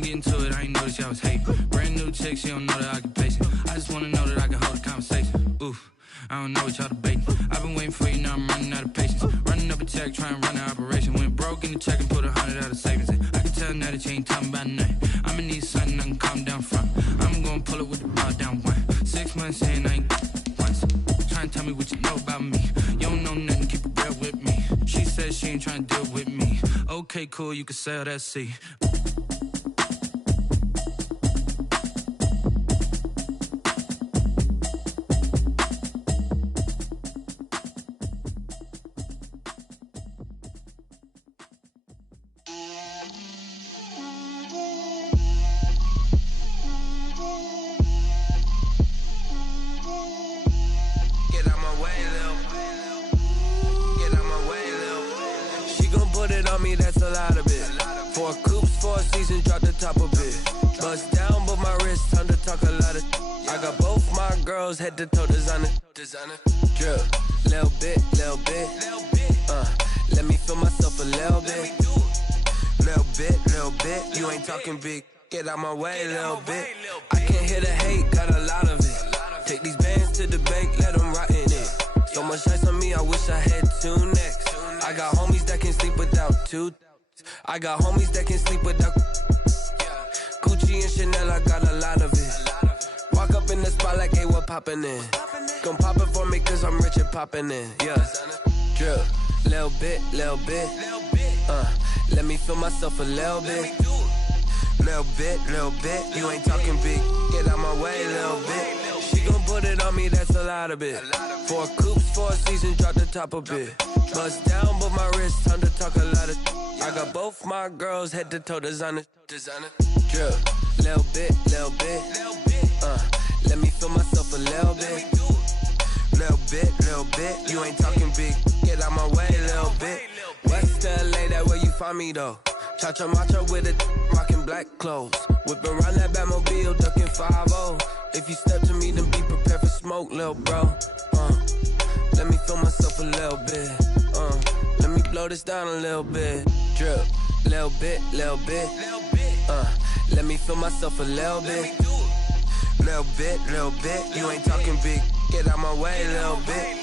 been getting to it, I ain't noticed y'all was hating. Brand new chick, she don't know the occupation. I just wanna know that I can hold a conversation. Oof, I don't know what y'all debating. I've been waiting for you, now I'm running out of patience. Running up a check, trying to run an operation. Went broke in the check and put 100 out of savings in. I can tell now that you ain't talking about nothing. I'ma need something I can calm down from. I'm gonna pull it with the bar down one. 6 months in, I ain't once. Trying to tell me what you know about me. You don't know nothing, keep it real with me. She said she ain't trying to deal with me. Okay, cool, you can sell that seat. Head to toe designer, drip, little bit, let me feel myself a little bit, you ain't talking big, get out my way a little bit, I can't hear the hate, got a lot of it, take these bands to the bank, let them rot in it, so much ice on me, I wish I had two necks, I got homies that can sleep without two, I got homies that can sleep without, Gucci and Chanel, I got a lot of it, walk up in the spot like, hey, what poppin' in? Gon' pop it for me cause I'm rich and poppin' in, yeah. Drip, little bit, let me feel myself a little bit. Little bit, you ain't talking big, get out my way a little bit. She gon' put it on me, that's a lot of it. 4 coupes, 4 seasons, drop the top a bit. Bust down, but my wrist, time to talk a lot of. I got both my girls, head to toe designer. Drip, little bit, let me feel myself a little bit. Little bit, you ain't talking big, get out my way a little bit. West LA, that where you find me though. Cha-cha matcha with it, rockin' black clothes. Whip around that Batmobile, ducking 5-0. If you step to me, then be prepared for smoke, lil' bro. Let me feel myself a little bit. Let me blow this down a little bit. Drip, little bit. Let me feel myself a little bit. Little bit, you ain't talking big, get out my way a little bit.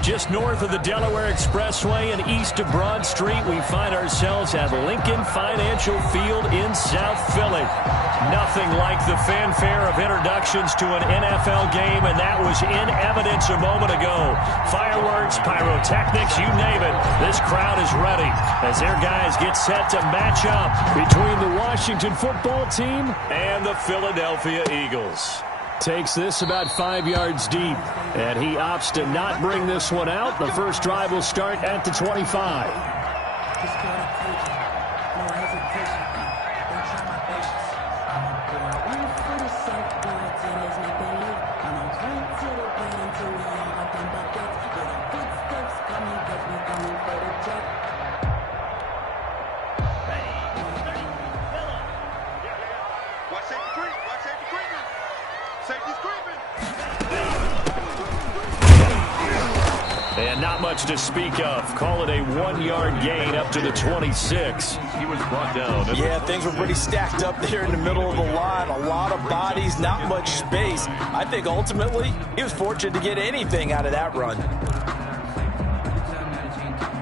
Just north of the Delaware Expressway and east of Broad Street, we find ourselves at Lincoln Financial Field in South Philly. Nothing like the fanfare of introductions to an NFL game, and that was in evidence a moment ago. Fireworks, pyrotechnics, you name it. This crowd is ready as their guys get set to match up between the Washington football team and the Philadelphia Eagles. Takes this about 5 yards deep, and he opts to not bring this one out. The first drive will start at the 25. And not much to speak of. Call it a 1-yard gain up to the 26. He was brought down. Yeah, things were pretty stacked up there in the middle of the line. A lot of bodies, not much space. I think ultimately he was fortunate to get anything out of that run.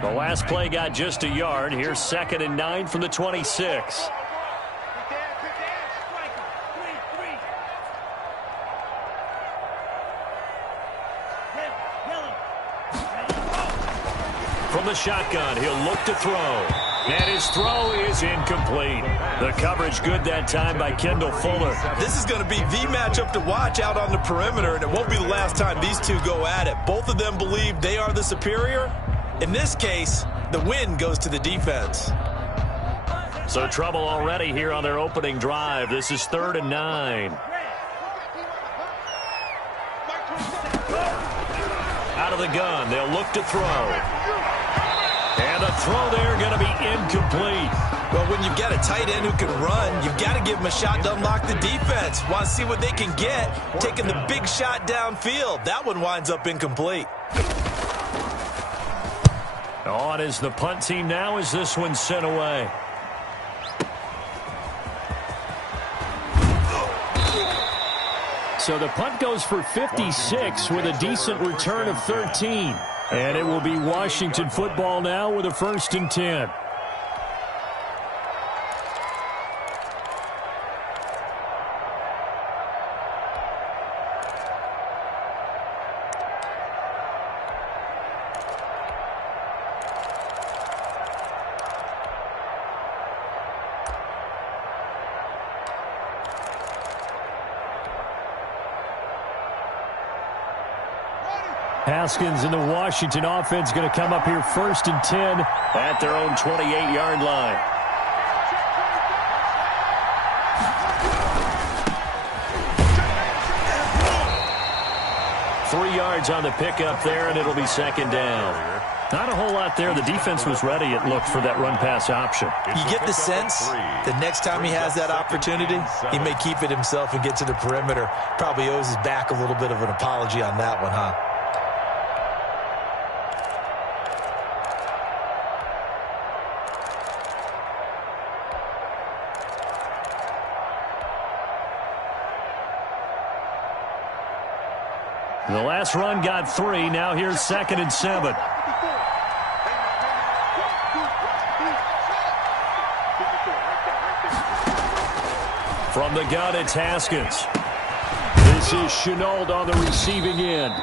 The last play got just a yard. Here's 2nd and 9 from the 26. From the shotgun, he'll look to throw. And his throw is incomplete. The coverage good that time by Kendall Fuller. This is going to be the matchup to watch out on the perimeter, and it won't be the last time these two go at it. Both of them believe they are the superior. In this case, the win goes to the defense. So trouble already here on their opening drive. This is 3rd and 9. Out of the gun, they'll look to throw. And the throw there going to be incomplete. Well, when you've got a tight end who can run, you've got to give him a shot to unlock the defense. Want to see what they can get, taking the big shot downfield. That one winds up incomplete. On is the punt team now as this one's sent away. So the punt goes for 56 with a decent return of 13. And it will be Washington football now with a 1st and 10. Haskins and the Washington offense going to come up here 1st and 10 at their own 28-yard line. Three yards on the pickup there, and it'll be 2nd down. Not a whole lot there. The defense was ready, it looked, for that run-pass option. You get the sense that next time he has that opportunity, he may keep it himself and get to the perimeter. Probably owes his back a little bit of an apology on that one, huh? The last run got 3. Now here's 2nd and 7. From the gun, it's Haskins. This is Chenault on the receiving end.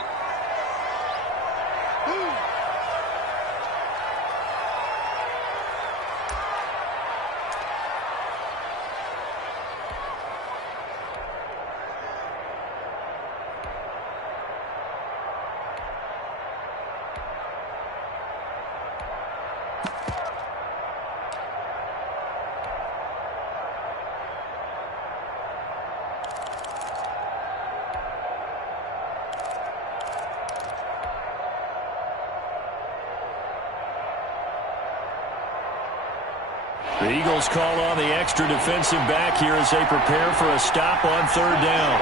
The Eagles call on the extra defensive back here as they prepare for a stop on 3rd down.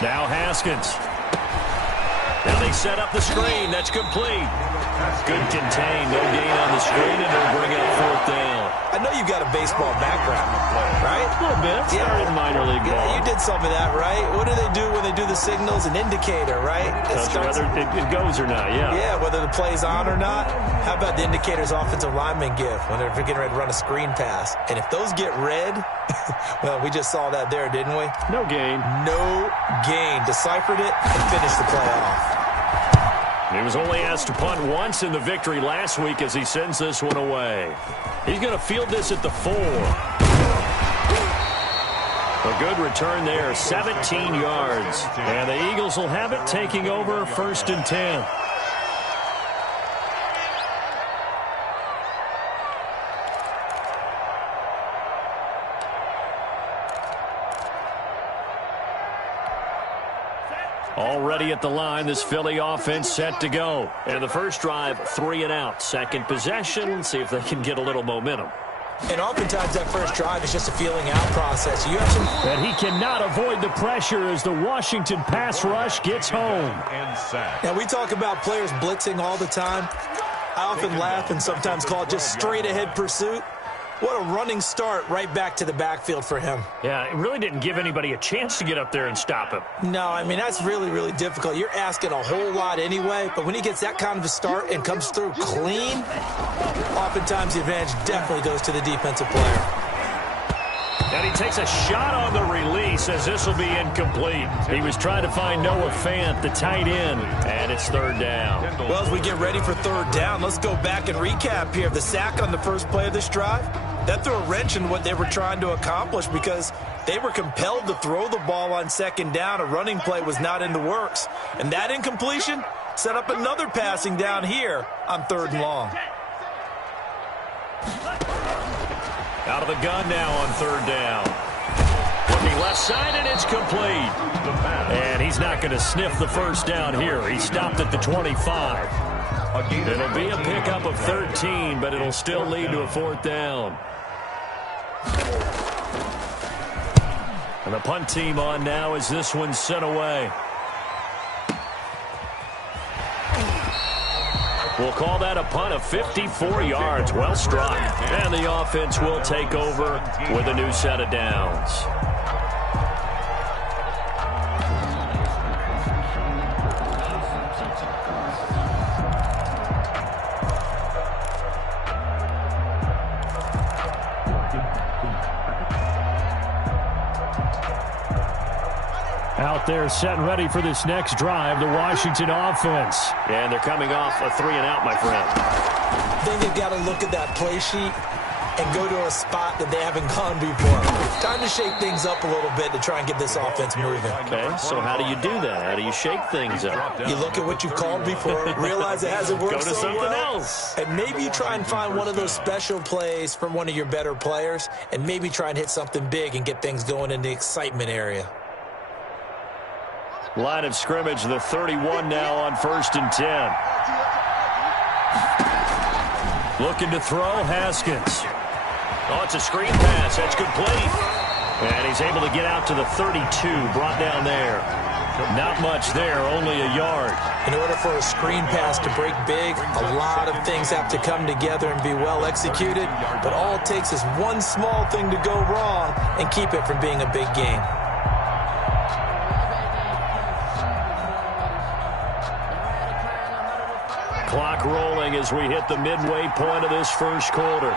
Now Haskins. Now they set up the screen. That's complete. Good contain. No gain on the screen, and they'll bring up 4th down. I know you've got a baseball background, right? A little bit. Started minor league ball. Yeah, you did some of that, right? What do they do when they do the signals? An indicator, right? Whether it goes or not, yeah. Yeah, whether the play's on or not. How about the indicators offensive linemen give when they're getting ready to run a screen pass? And if those get red, well, we just saw that there, didn't we? No gain. No gain. Deciphered it and finished the play off. He was only asked to punt once in the victory last week as he sends this one away. He's going to field this at the 4. A good return there, 17 yards. And the Eagles will have it, taking over 1st and 10. Already at the line, this Philly offense set to go. And the first drive, 3 and out. Second possession, see if they can get a little momentum. And oftentimes that first drive is just a feeling out process. You have some... And he cannot avoid the pressure as the Washington pass rush gets home. Now, we talk about players blitzing all the time. I often laugh and sometimes call it just straight-ahead pursuit. What a running start right back to the backfield for him. Yeah, it really didn't give anybody a chance to get up there and stop him. No, I mean, that's really, really difficult. You're asking a whole lot anyway, but when he gets that kind of a start and comes through clean, oftentimes the advantage definitely goes to the defensive player. And he takes a shot on the release as this will be incomplete. He was trying to find Noah Fant, the tight end, and it's 3rd down. Well, as we get ready for 3rd down, let's go back and recap here. The sack on the first play of this drive, that threw a wrench in what they were trying to accomplish because they were compelled to throw the ball on 2nd down. A running play was not in the works. And that incompletion set up another passing down here on 3rd and long. Out of the gun now on 3rd down. Looking left side, and it's complete. And he's not going to sniff the first down here. He stopped at the 25. It'll be a pickup of 13, but it'll still lead to a 4th down. And the punt team on now as this one's sent away. We'll call that a punt of 54 yards. Well struck. And the offense will take over with a new set of downs. Out there set and ready for this next drive, the Washington offense. And they're coming off a 3 and out, my friend. I think they've got to look at that play sheet and go to a spot that they haven't gone before. Time to shake things up a little bit to try and get this offense moving. Okay, so how do you do that? How do you shake things up? You look at what you've called before, realize it hasn't worked so so something well, else. and maybe you try and find one of those special plays from one of your better players, and maybe try and hit something big and get things going in the excitement area. Line of scrimmage, the 31 now on 1st and 10. Looking to throw, Haskins. Oh, it's a screen pass. That's complete. And he's able to get out to the 32, brought down there. Not much there, only a yard. In order for a screen pass to break big, a lot of things have to come together and be well executed. But all it takes is one small thing to go wrong and keep it from being a big game. Clock rolling as we hit the midway point of this first quarter.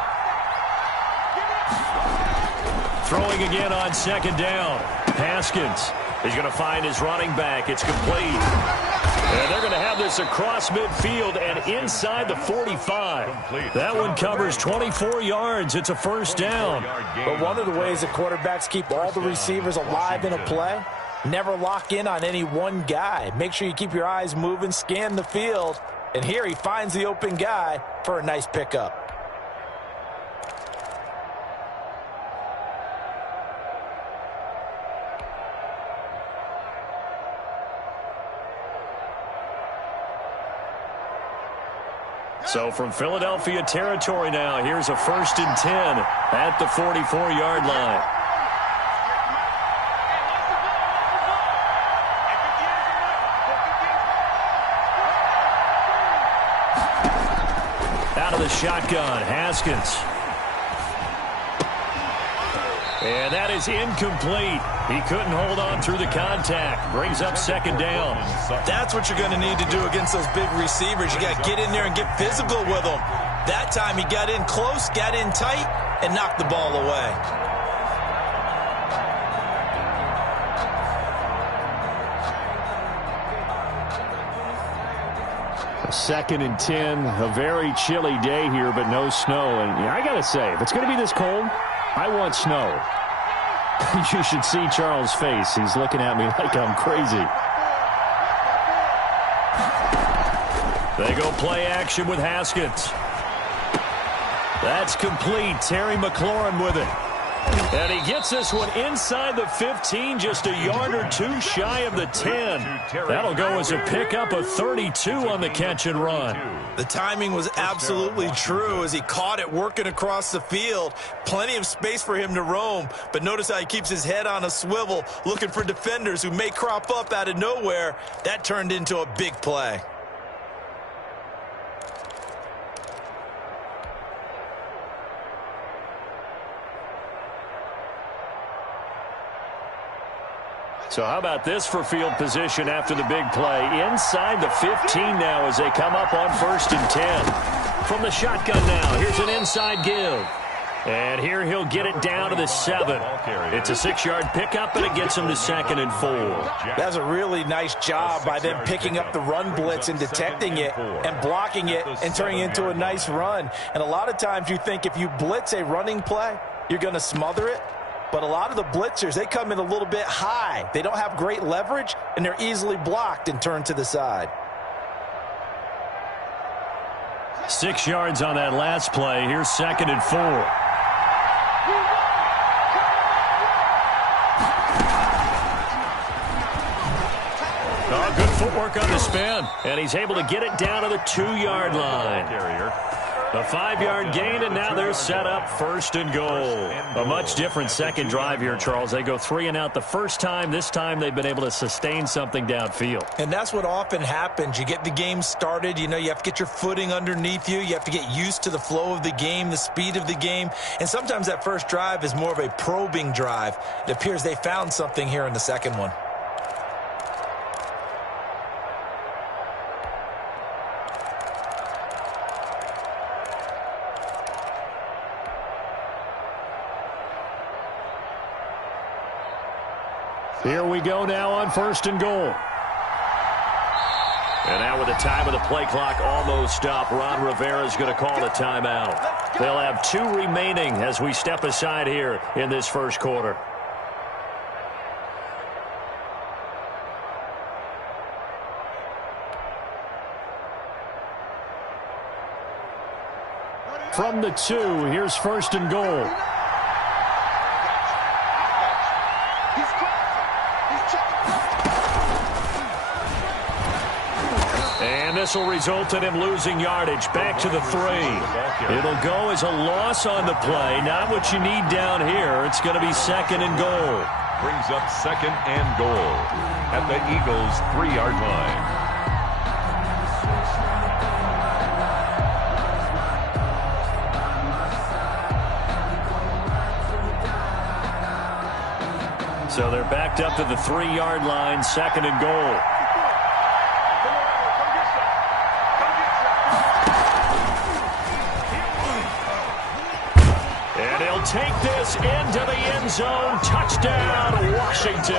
Throwing again on 2nd down. Haskins is going to find his running back. It's complete. And they're going to have this across midfield and inside the 45. That one covers 24 yards. It's a 1st down. But one of the ways that quarterbacks keep all the receivers alive in a play, never lock in on any one guy. Make sure you keep your eyes moving, scan the field. And here he finds the open guy for a nice pickup. So from Philadelphia territory now, here's a 1st and 10 at the 44-yard line. Out of the shotgun, Haskins. And that is incomplete. He couldn't hold on through the contact. Brings up 2nd down. That's what you're going to need to do against those big receivers. You got to get in there and get physical with them. That time he got in close, got in tight, and knocked the ball away. 2nd and 10, a very chilly day here, but no snow. And I got to say, if it's going to be this cold, I want snow. You should see Charles' face. He's looking at me like I'm crazy. They go play action with Haskins. That's complete. Terry McLaurin with it. And he gets this one inside the 15, just a yard or two shy of the 10. That'll go as a pickup of 32 on the catch and run. The timing was absolutely true as he caught it working across the field. Plenty of space for him to roam, but notice how he keeps his head on a swivel, looking for defenders who may crop up out of nowhere. That turned into a big play. So how about this for field position after the big play? Inside the 15 now as they come up on 1st and 10. From the shotgun now, here's an inside give. And here he'll get it down to the 7. It's a 6-yard pickup, and it gets him to 2nd and 4. That's a really nice job by them picking up the run blitz and detecting it and blocking it and turning it into a nice run. And a lot of times you think if you blitz a running play, you're going to smother it. But a lot of the blitzers, they come in a little bit high. They don't have great leverage, and they're easily blocked and turned to the side. 6 yards on that last play. Here's 2nd and 4. Oh, good footwork on the spin. And he's able to get it down to the 2-yard line. A 5-yard gain, and now they're set up 1st and goal. A much different second drive here, Charles. They go 3 and out the first time. This time they've been able to sustain something downfield. And that's what often happens. You get the game started. You know, you have to get your footing underneath you. You have to get used to the flow of the game, the speed of the game. And sometimes that first drive is more of a probing drive. It appears they found something here in the second one. Here we go now on 1st and goal. And now with the time of the play clock almost stopped, Ron Rivera is going to call a timeout. They'll have 2 remaining as we step aside here in this first quarter. From the 2, here's 1st and goal. And this will result in him losing yardage. Back to the 3. It'll go as a loss on the play. Not what you need down here. It's going to be 2nd and goal. Brings up 2nd and goal at the Eagles' 3-yard line. So they're backed up to the 3-yard line, 2nd and goal. And he'll take this into the end zone. Touchdown, Washington.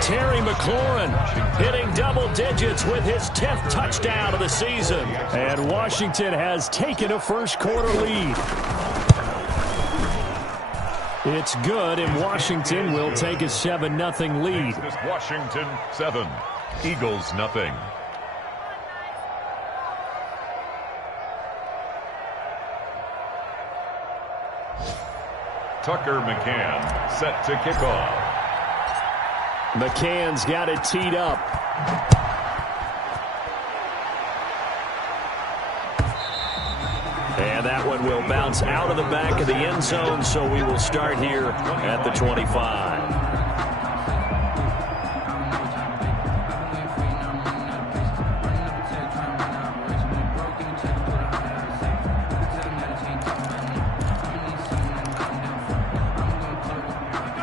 Terry McLaurin hitting double digits with his 10th touchdown of the season. And Washington has taken a first quarter lead. It's good, and Washington will take a 7-0 lead. Washington 7, Eagles 0. Tucker McCann set to kick off. McCann's got it teed up. And that one will bounce out of the back of the end zone, so we will start here at the 25.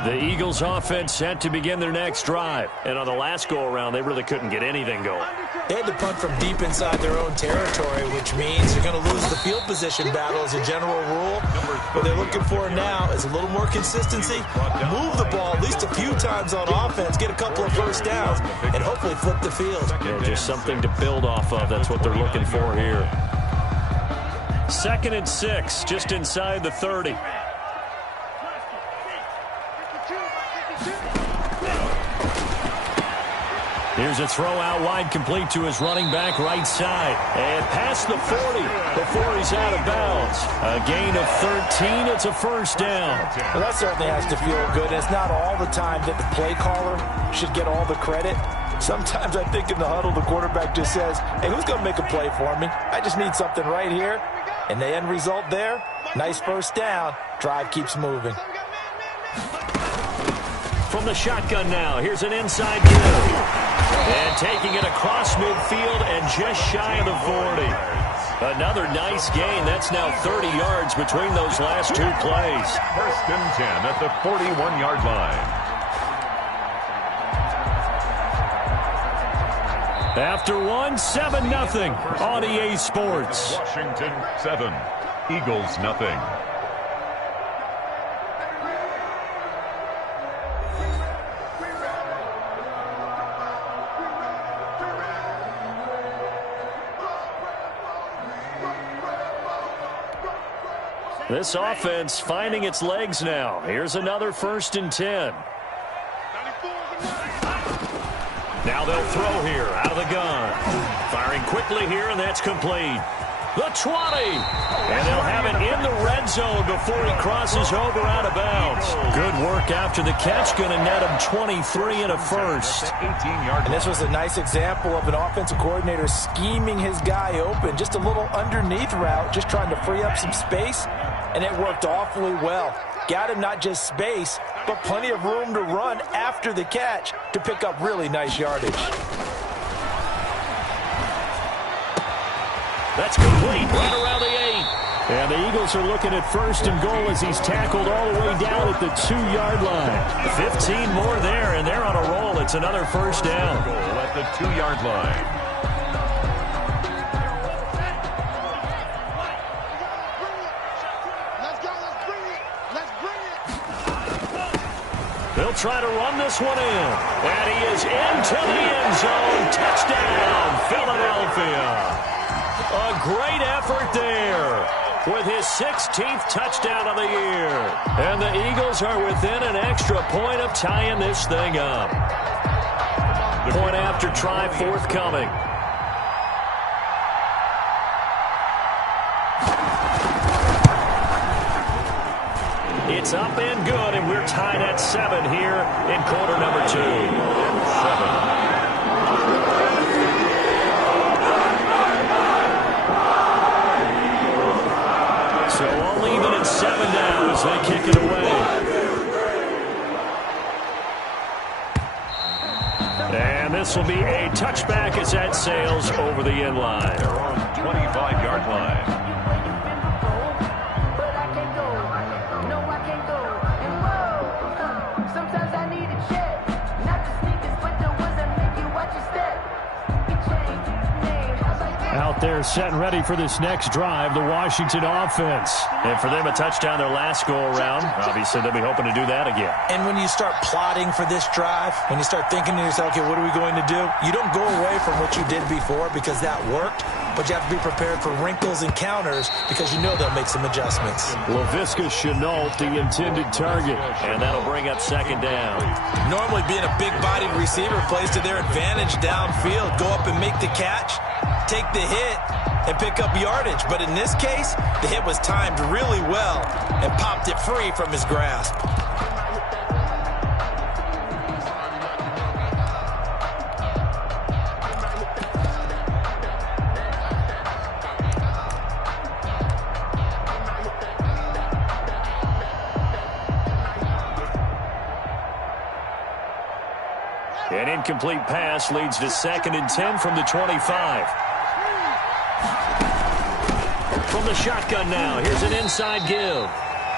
The Eagles offense set to begin their next drive. And on the last go-around, they really couldn't get anything going. They had to punt from deep inside their own territory, which means they're going to lose the field position battle as a general rule. What they're looking for now is a little more consistency, move the ball at least a few times on offense, get a couple of first downs, and hopefully flip the field. Yeah, just something to build off of. That's what they're looking for here. 2nd and 6, just inside the 30. Here's a throw out wide, complete to his running back right side. And past the 40 before he's out of bounds. A gain of 13. It's a first down. Well, that certainly has to feel good. It's not all the time that the play caller should get all the credit. Sometimes I think in the huddle, the quarterback just says, hey, who's going to make a play for me? I just need something right here. And the end result there, nice first down. Drive keeps moving. From the shotgun now, here's an inside give. And taking it across midfield and just shy of the 40. Another nice gain. That's now 30 yards between those last two plays. 1st and 10 at the 41-yard line. After one, 7-0 on EA Sports. Washington 7, Eagles nothing. This offense finding its legs now. Here's another 1st and 10. Now they'll throw here out of the gun. Firing quickly here, and that's complete. The 20. And they'll have it in the red zone before he crosses over out of bounds. Good work after the catch. Going to net him 23 and a first. And this was a nice example of an offensive coordinator scheming his guy open. Just a little underneath route, just trying to free up some space. And it worked awfully well. Got him not just space, but plenty of room to run after the catch to pick up really nice yardage. That's complete right around the 8. And the Eagles are looking at 1st and goal as he's tackled all the way down at the 2-yard line. 15 more there, and they're on a roll. It's another first down. Goal at the 2-yard line. They'll try to run this one in. And he is into the end zone. Touchdown, Philadelphia. A great effort there with his 16th touchdown of the year. And the Eagles are within an extra point of tying this thing up. Point after try forthcoming. It's up and good, and we're tied at 7 here in quarter number 2. 7. So all even at 7 now as they kick it away. And this will be a touchback as that sails over the end line. They're on the 25-yard line. Out there set and ready for this next drive, the Washington offense. And for them, a touchdown their last go-around. Obviously, they'll be hoping to do that again. And when you start plotting for this drive, when you start thinking to yourself, okay, what are we going to do? You don't go away from what you did before because that worked, but you have to be prepared for wrinkles and counters because you know they'll make some adjustments. Laviska Shenault, the intended target. And that'll bring up 2nd down. Normally being a big-bodied receiver plays to their advantage downfield. Go up and make the catch, take the hit, and pick up yardage. But in this case, the hit was timed really well and popped it free from his grasp. An incomplete pass leads to 2nd and 10 from the 25. From the shotgun now, here's an inside give.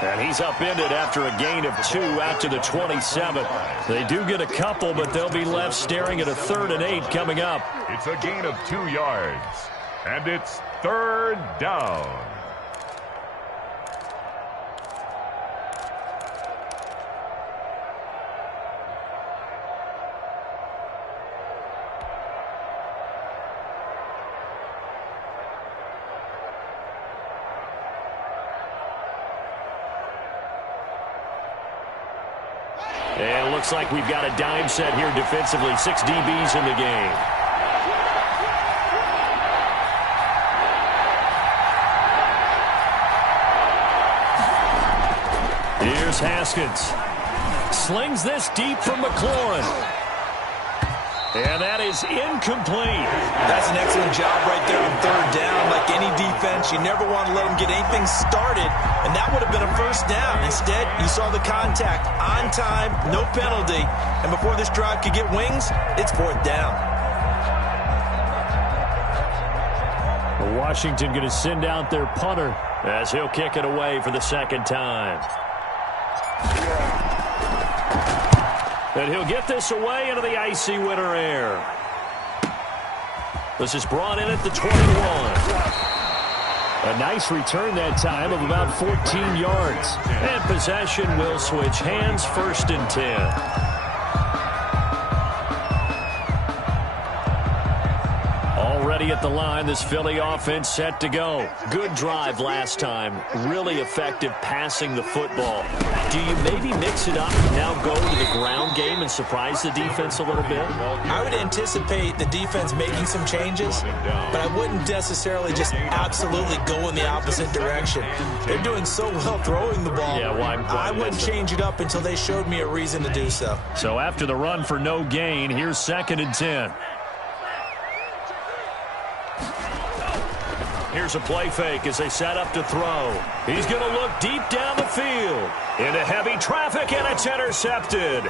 And he's upended after a gain of 2 out to the 27. They do get a couple, but they'll be left staring at a 3rd and 8 coming up. It's a gain of 2 yards, and it's 3rd down. And it looks like we've got a dime set here defensively. 6 DBs in the game. Here's Haskins. Slings this deep from McLaurin. And that is incomplete. That's an excellent job right there on 3rd down. Like any defense, you never want to let them get anything started, and that would have been a 1st down. Instead, you saw the contact on time, no penalty, and before this drive could get wings, it's 4th down. Washington going to send out their punter as he'll kick it away for the 2nd time. And he'll get this away into the icy winter air. This is brought in at the 21. A nice return that time of about 14 yards. And possession will switch hands, 1st and 10. Already at the line, this Philly offense set to go. Good drive last time. Really effective passing the football. Do you maybe mix it up and now go to the ground game and surprise the defense a little bit? I would anticipate the defense making some changes, but I wouldn't necessarily just absolutely go in the opposite direction. They're doing so well throwing the ball. Yeah, why I wouldn't change it up until they showed me a reason to do so. So after the run for no gain, here's 2nd and 10. Here's a play fake as they set up to throw. He's going to look deep down the field. Into heavy traffic, and it's intercepted.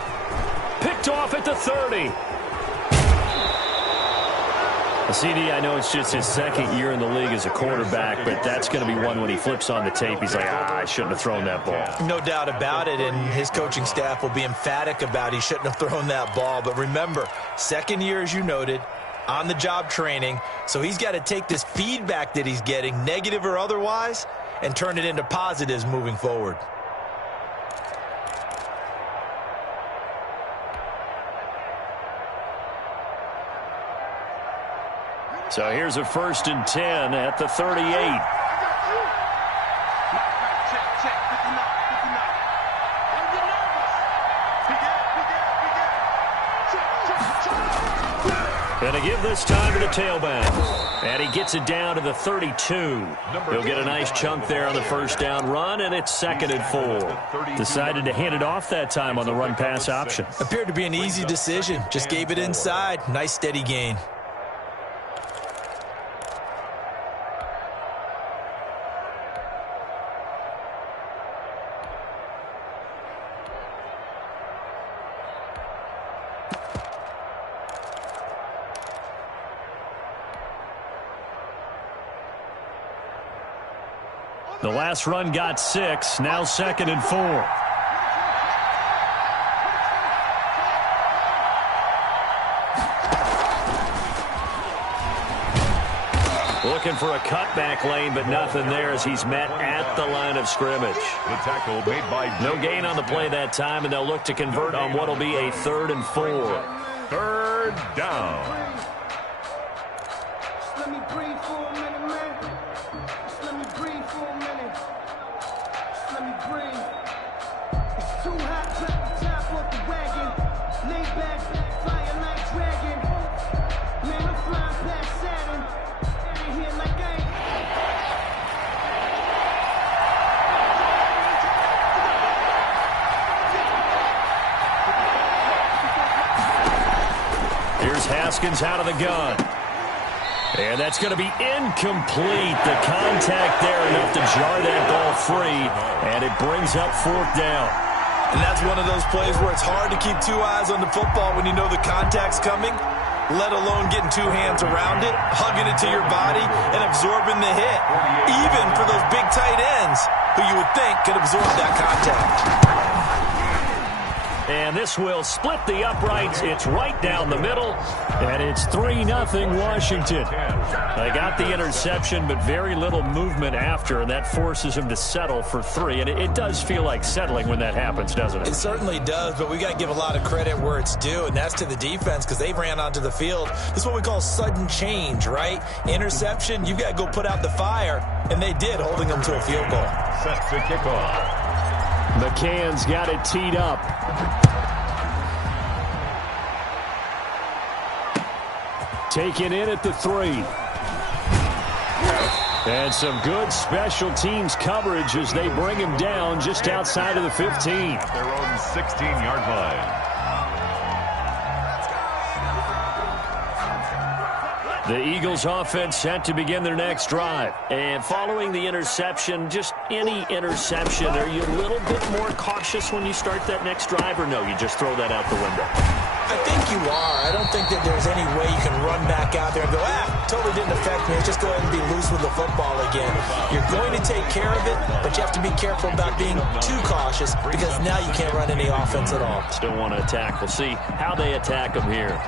Picked off at the 30. CD, I know it's just his 2nd year in the league as a quarterback, but that's going to be one when he flips on the tape. He's like, I shouldn't have thrown that ball. No doubt about it, and his coaching staff will be emphatic about he shouldn't have thrown that ball. But remember, 2nd year, as you noted, on-the-job training, so he's got to take this feedback that he's getting, negative or otherwise, and turn it into positives moving forward. So here's a 1st and 10 at the 38. And to give this time to the tailback. And he gets it down to the 32. He'll get a nice chunk there on the 1st down run, and it's 2nd and 4. Decided to hand it off that time on the run-pass option. Appeared to be an easy decision. Just gave it inside. Nice steady gain. The last run got 6, now 2nd and 4. Looking for a cutback lane, but nothing there as he's met at the line of scrimmage. The tackle made by no gain on the play that time, and they'll look to convert on what will be a 3rd and 4. 3rd down. Let me breathe for a minute, man. Just let me breathe for a minute. Just let me breathe. It's too hot, drop the top off the wagon. Lay back, flying like dragon. Man, I'm flying past Saturn. Out of here like I ain't. Here's Haskins out of the gun. And that's going to be incomplete. The contact there enough to jar that ball free, and it brings up 4th down. And that's one of those plays where it's hard to keep 2 eyes on the football when you know the contact's coming, let alone getting 2 hands around it, hugging it to your body, and absorbing the hit. Even for those big tight ends, who you would think could absorb that contact. And this will split the uprights. It's right down the middle, and it's 3-0 Washington. They got the interception, but very little movement after, and that forces them to settle for 3. And it does feel like settling when that happens, doesn't it? It certainly does, but we got to give a lot of credit where it's due, and that's to the defense because they ran onto the field. This is what we call sudden change, right? Interception, you got to go put out the fire, and they did, holding them to a field goal. Set to kick off. McCann's got it teed up. Taken in at the 3. And some good special teams coverage as they bring him down just outside of the 15. At their own 16-yard line. The Eagles offense set to begin their next drive. And following the interception, just any interception, are you a little bit more cautious when you start that next drive, or no, you just throw that out the window? I think you are. I don't think that there's any way you can run back out there and go, totally didn't affect me. Let's just go ahead and be loose with the football again. You're going to take care of it, but you have to be careful about being too cautious because now you can't run any offense at all. Still want to attack. We'll see how they attack them here.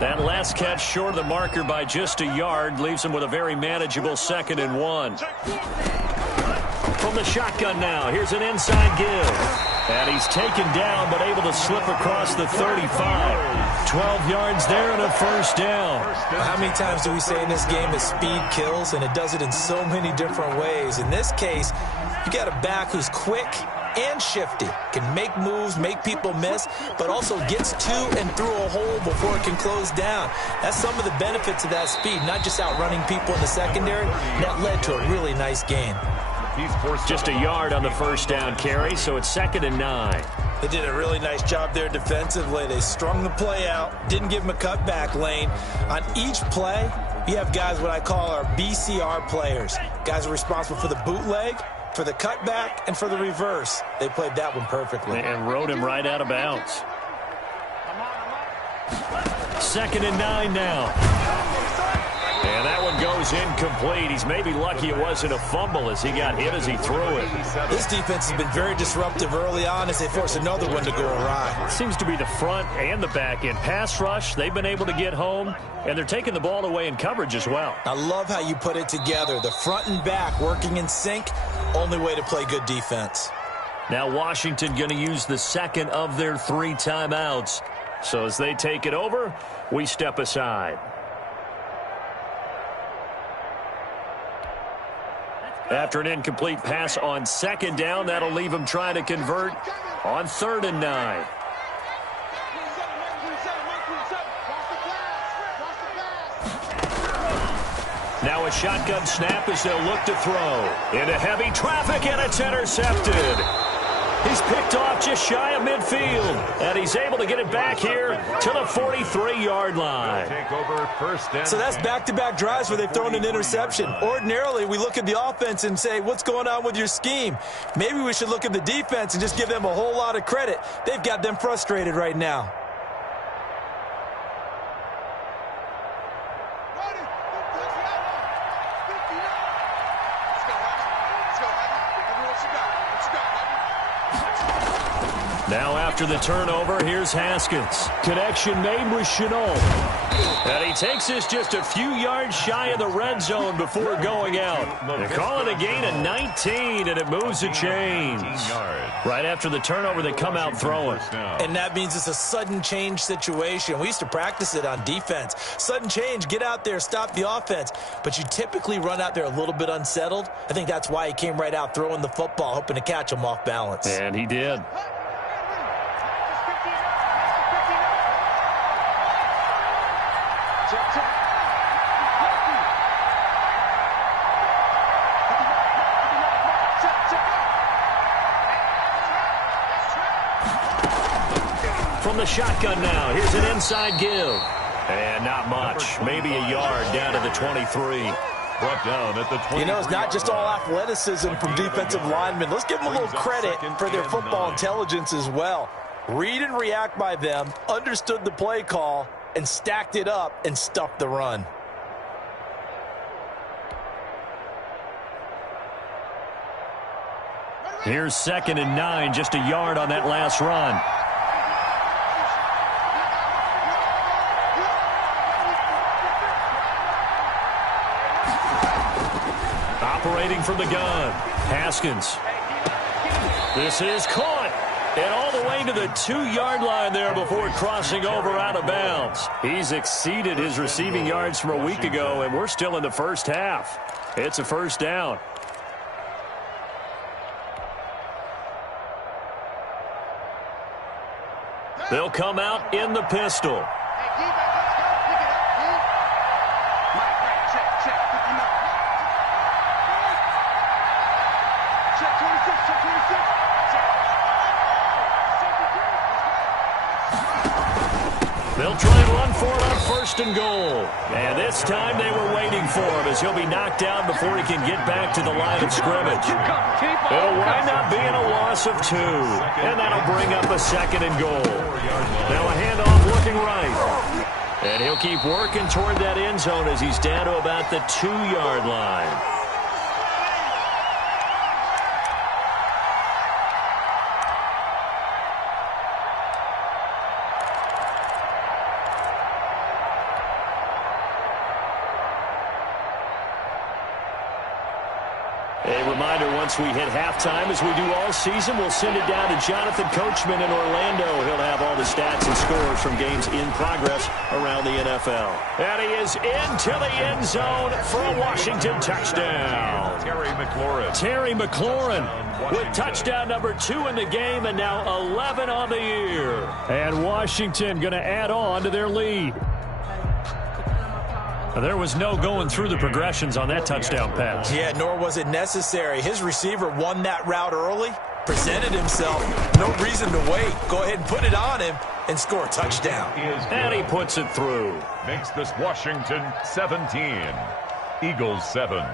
That last catch short of the marker by just a yard leaves him with a very manageable 2nd and 1. From the shotgun now, here's an inside give. And he's taken down but able to slip across the 35. 12 yards there and a first down. How many times do we say in this game that speed kills, and it does it in so many different ways. In this case, you got a back who's quick and shifty, can make moves, make people miss, but also gets to and through a hole before it can close down. That's some of the benefits of that speed, not just outrunning people in the secondary. That led to a really nice gain. Just a yard on the first down carry, so it's 2nd and 9. They did a really nice job there defensively. They strung the play out, didn't give him a cutback lane. On each play, you have guys what I call our BCR players. Guys are responsible for the bootleg, for the cutback, and for the reverse. They played that one perfectly. And rode him right out of bounds. 2nd and 9 now. And that one goes incomplete. He's maybe lucky it wasn't a fumble as he got hit as he threw it. This defense has been very disruptive early on as they force another one to go awry. Seems to be the front and the back end. Pass rush, they've been able to get home, and they're taking the ball away in coverage as well. I love how you put it together. The front and back working in sync, only way to play good defense. Now Washington going to use the second of their 3 timeouts. So as they take it over, we step aside. After an incomplete pass on 2nd down, that'll leave him trying to convert on 3rd and 9. Now a shotgun snap as they'll look to throw. Into heavy traffic, and it's intercepted. He's picked off just shy of midfield, and he's able to get it back here to the 43-yard line. Take over 1st and so that's back-to-back drives where they've thrown an interception. Ordinarily, we look at the offense and say, what's going on with your scheme? Maybe we should look at the defense and just give them a whole lot of credit. They've got them frustrated right now. Now after the turnover, here's Haskins. Connection made with Chenault. And he takes us just a few yards shy of the red zone before going out. They call it a gain of 19, and it moves the chains. Right after the turnover, they come out throwing. And that means it's a sudden change situation. We used to practice it on defense. Sudden change, get out there, stop the offense. But you typically run out there a little bit unsettled. I think that's why he came right out throwing the football, hoping to catch him off balance. And he did. From the shotgun now, here's an inside give. And not much, maybe a yard down to the 23. Brought down at the 23. You know, it's not just all athleticism from defensive linemen. Let's give them a little credit for their football intelligence as well. Read and react by them, understood the play call, and stacked it up and stuffed the run. Here's 2nd and 9, just a yard on that last run. Operating from the gun, Haskins. This is caught. And all the way to the 2-yard line there before crossing over out of bounds. He's exceeded his receiving yards from a week ago, and we're still in the first half. It's a first down. They'll come out in the pistol. They'll try and run for it on 1st and goal. And this time they were waiting for him as he'll be knocked down before he can get back to the line of scrimmage. It'll wind up being a loss of 2. And that'll bring up a 2nd and goal. Now a handoff looking right. And he'll keep working toward that end zone as he's down to about the 2-yard line. Once we hit halftime, as we do all season, we'll send it down to Jonathan Coachman in Orlando. He'll have all the stats and scores from games in progress around the NFL. And he is into the end zone for a Washington touchdown. Terry McLaurin with touchdown number 2 in the game and now 11 on the year. And Washington going to add on to their lead. There was no going through the progressions on that touchdown pass. Yeah, nor was it necessary. His receiver won that route early, presented himself. No reason to wait. Go ahead and put it on him and score a touchdown. And he puts it through. Makes this Washington 17, Eagles 7.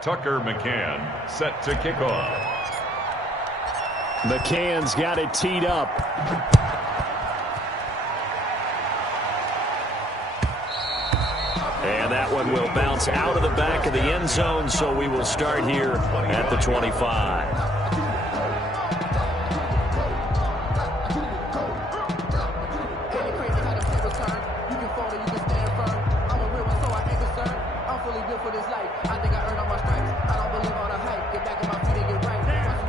Tucker McCann set to kick off. McCann's got it teed up. And that one will bounce out of the back of the end zone, so we will start here at the 25.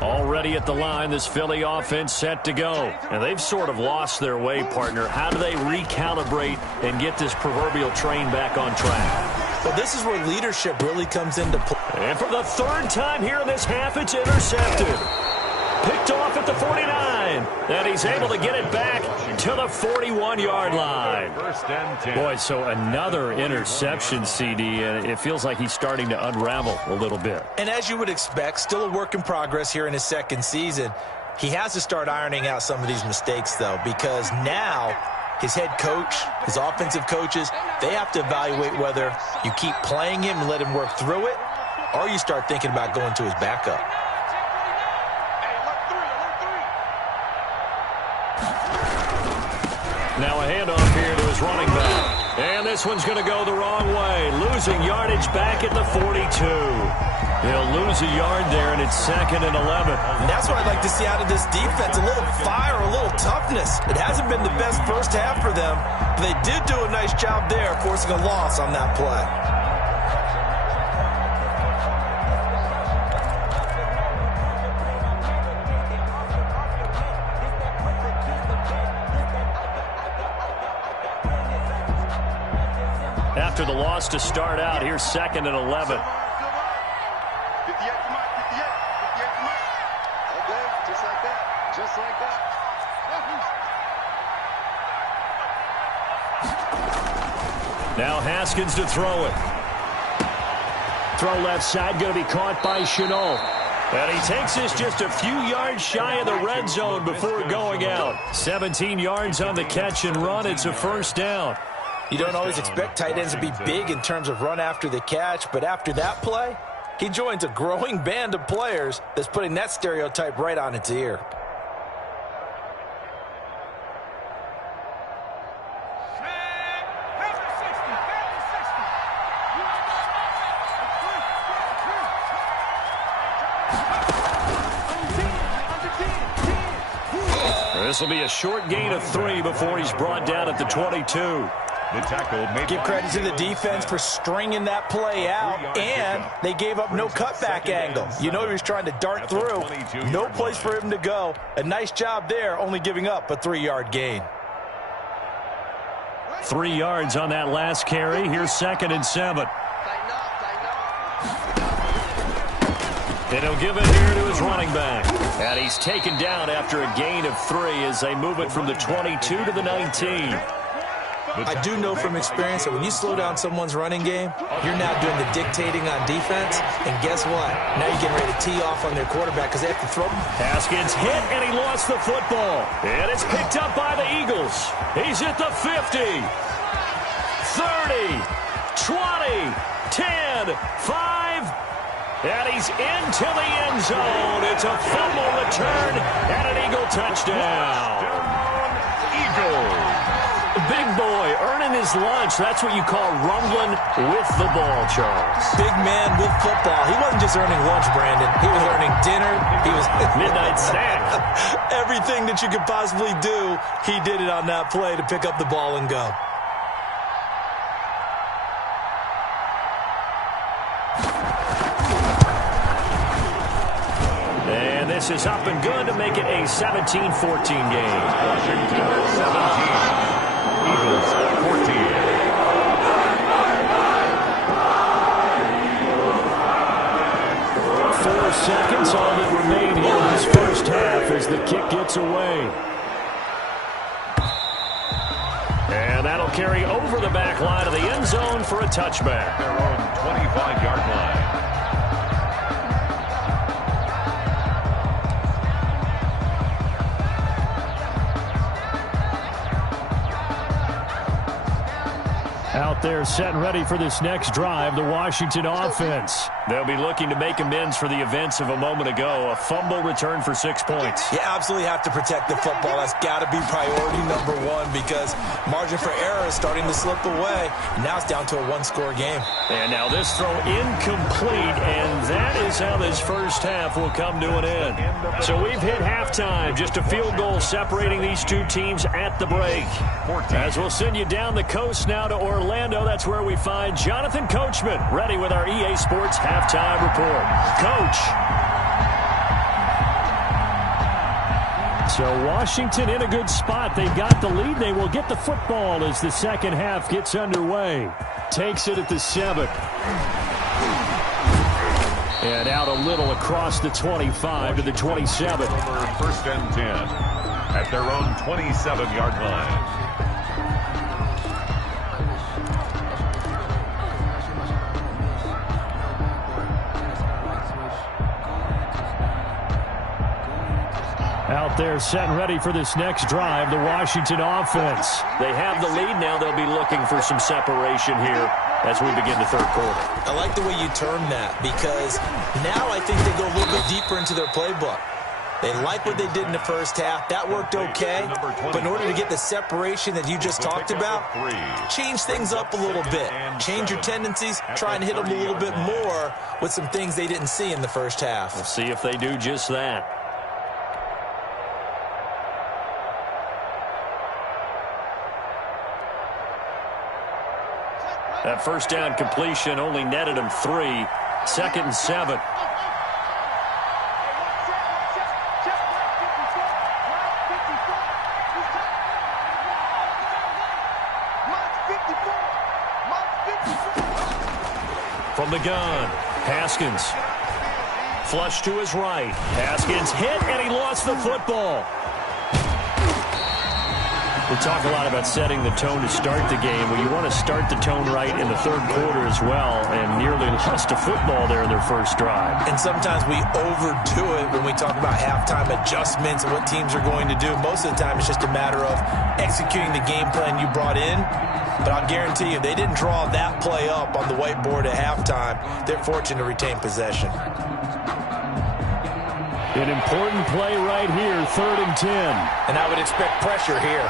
Already at the line, this Philly offense set to go. And they've sort of lost their way, partner. How do they recalibrate and get this proverbial train back on track? Well, this is where leadership really comes into play. And for the 3rd time here in this half, it's intercepted. Picked off at the 49. And he's able to get it back to the 41-yard line. Boy, so another interception, CD, and it feels like he's starting to unravel a little bit. And as you would expect, still a work in progress here in his 2nd season. He has to start ironing out some of these mistakes, though, because now his head coach, his offensive coaches, they have to evaluate whether you keep playing him and let him work through it, or you start thinking about going to his backup. Now a handoff here to his running back. And this one's going to go the wrong way. Losing yardage back at the 42. He'll lose a yard there, and it's 2nd and 11. And that's what I'd like to see out of this defense, a little fire, a little toughness. It hasn't been the best first half for them, but they did do a nice job there, forcing a loss on that play. After the loss to start out, here's 2nd and 11. Now Haskins to throw it. Throw left side, going to be caught by Chenault. And he takes this just a few yards shy of the red zone before going out. 17 yards on the catch and run. It's a first down. You don't always expect tight ends to be big in terms of run after the catch, but after that play, He joins a growing band of players that's putting that stereotype right on its ear. This will be a short gain of 3 before he's brought down at the 22. The tackle made. Give credit to the defense for stringing that play out, and they gave up no cutback angle. You know he was trying to dart through. No place for him to go. A nice job there, only giving up a 3-yard gain. 3 yards on that last carry. Here's 2nd and 7. And he'll give it here to his running back. And he's taken down after a gain of 3 as they move it from the 22 to the 19. I do know from experience that when you slow down someone's running game, you're now doing the dictating on defense. And guess what? Now you're getting ready to tee off on their quarterback because they have to throw. Haskins hit, and he lost the football. And it's picked up by the Eagles. He's at the 50, 30, 20, 10, 5. And he's into the end zone. It's a fumble return and an Eagle touchdown. Eagles. Big boy earning his lunch. That's what you call rumbling with the ball, Charles. Big man with football. He wasn't just earning lunch, Brandon. He was earning dinner. He was midnight snack. Everything that you could possibly do, he did it on that play to pick up the ball and go. And this is up and good to make it a 17-14 game. Washington 17. Eagles 14. 4 seconds, all that remain here in this first half as the kick gets away. And that'll carry over the back line of the end zone for a touchback. Their own 25-yard line. Out there set and ready for this next drive, the Washington offense. They'll be looking to make amends for the events of a moment ago. A fumble return for 6 points. You absolutely have to protect the football. That's got to be priority number 1 because margin for error is starting to slip away. Now it's down to a 1-score game. And now this throw incomplete, and that is how this first half will come to an end. So we've hit halftime. Just a field goal separating these two teams at the break. As we'll send you down the coast now to Orlando, that's where we find Jonathan Coachman, ready with our EA Sports halftime report. Coach. So Washington in a good spot. They've got the lead. They will get the football as the second half gets underway. Takes it at the 7. And out a little across the 25 to the 27. First and 10 at their own 27-yard line. Out there set and ready for this next drive, the Washington offense. They have the lead now. They'll be looking for some separation here as we begin the third quarter. I like the way you term that because now I think they go a little bit deeper into their playbook. They like what they did in the first half. That worked okay. But in order to get the separation that you just talked about, change things up a little bit. Change your tendencies. Try and hit them a little bit more with some things they didn't see in the first half. We'll see if they do just that. That first down completion only netted him 3. 2nd and 7. From the gun, Haskins. Flush to his right. Haskins hit, and he lost the football. We talk a lot about setting the tone to start the game. Well, you want to start the tone right in the third quarter as well, and nearly lost a football there in their first drive. And sometimes we overdo it when we talk about halftime adjustments and what teams are going to do. Most of the time, it's just a matter of executing the game plan you brought in. But I'll guarantee you, they didn't draw that play up on the whiteboard at halftime. They're fortunate to retain possession. An important play right here, 3rd and 10. And I would expect pressure here.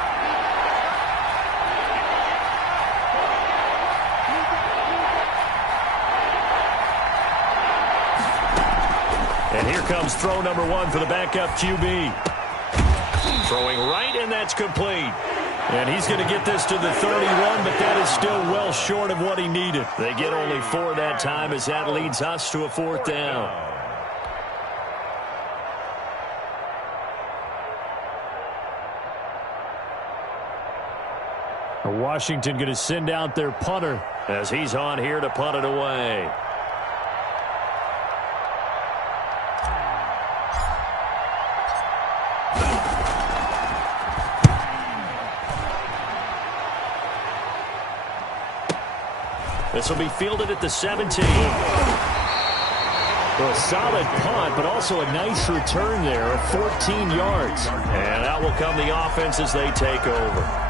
And here comes throw number 1 for the backup QB. Throwing right, and that's complete. And he's going to get this to the 31, but that is still well short of what he needed. They get only 4 that time as that leads us to a 4th down. Washington going to send out their punter as he's on here to punt it away. This will be fielded at the 17. A solid punt, but also a nice return there of 14 yards. And out will come the offense as they take over.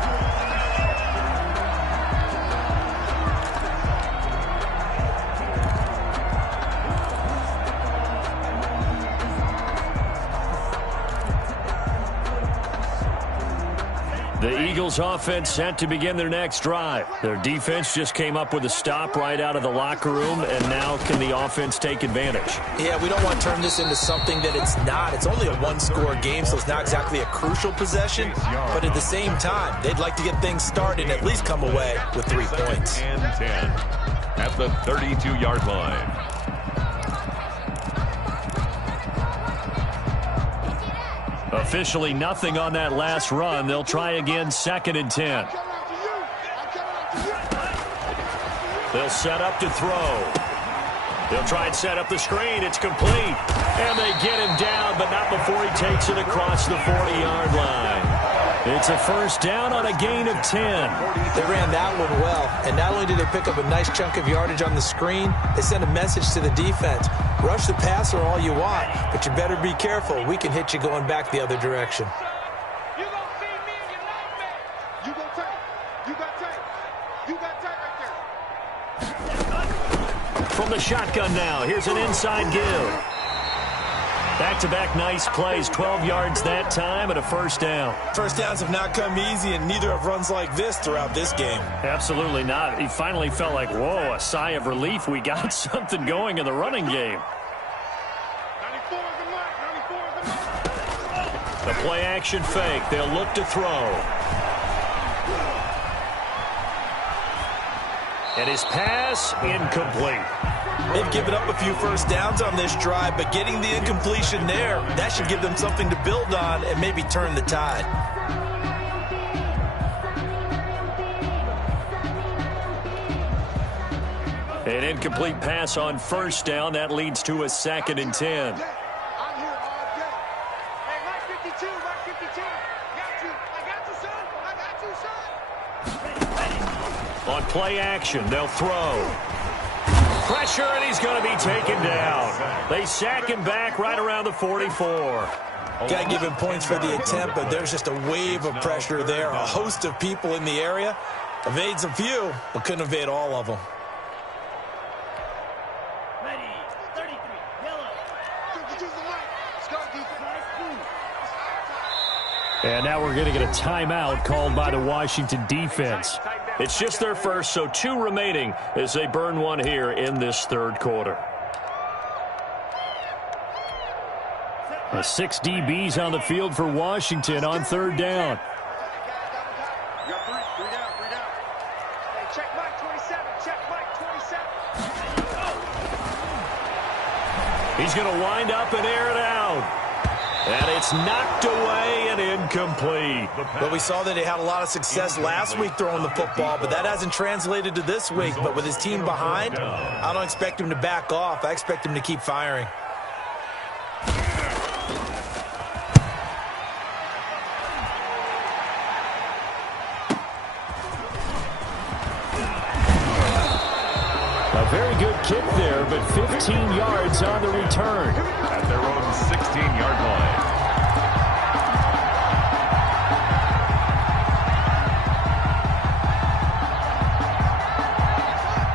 The Eagles offense set to begin their next drive. Their defense just came up with a stop right out of the locker room, and now can the offense take advantage? Yeah, we don't want to turn this into something that it's not. It's only a one-score game, so it's not exactly a crucial possession. But at the same time, they'd like to get things started and at least come away with 3 points. And 10 at the 32-yard line. Officially nothing on that last run. They'll try again, 2nd and 10. They'll set up to throw. They'll try and set up the screen. It's complete. And they get him down, but not before he takes it across the 40-yard line. It's a 1st down on a gain of 10. They ran that one well, and not only did they pick up a nice chunk of yardage on the screen, they sent a message to the defense. Rush the passer all you want, but you better be careful. We can hit you going back the other direction. You gonna see me and your life, man. You gonna take. You got take. You got take right there. From the shotgun now, here's an inside give. Back-to-back nice plays, 12 yards that time and a 1st down. 1st downs have not come easy, and neither have runs like this throughout this game. Absolutely not. He finally felt like, whoa, a sigh of relief. We got something going in the running game. 94 is the mark. 94 is the mark. The play-action fake. They'll look to throw. And his pass incomplete. They've given up a few 1st downs on this drive, but getting the incompletion there, that should give them something to build on and maybe turn the tide. An incomplete pass on 1st down. That leads to a 2nd and 10. I'm here all day. Hey, Mike 52, Mike 52. Got you. I got you, son. I got you, son. On play action, they'll throw. Pressure, and he's going to be taken down. They sack him back right around the 44. Got to give him points for the attempt, but there's just a wave of pressure there. A host of people in the area. Evades a few, but couldn't evade all of them. Ready. 33. Yellow. 52 is the mark. Start defense. And now we're going to get a timeout called by the Washington defense. It's just their first, so 2 remaining as they burn one here in this 3rd quarter. 6 DBs on the field for Washington on 3rd down. You got 3 down, 3 down. Hey, check Mike 27. Check Mike 27. He's going to wind up and air it out. And it's knocked away and incomplete. Well, we saw that he had a lot of success last week throwing the football, but that hasn't translated to this week. But with his team behind, I don't expect him to back off. I expect him to keep firing. very good kick there, but 15 yards on the return. At their own 16-yard line.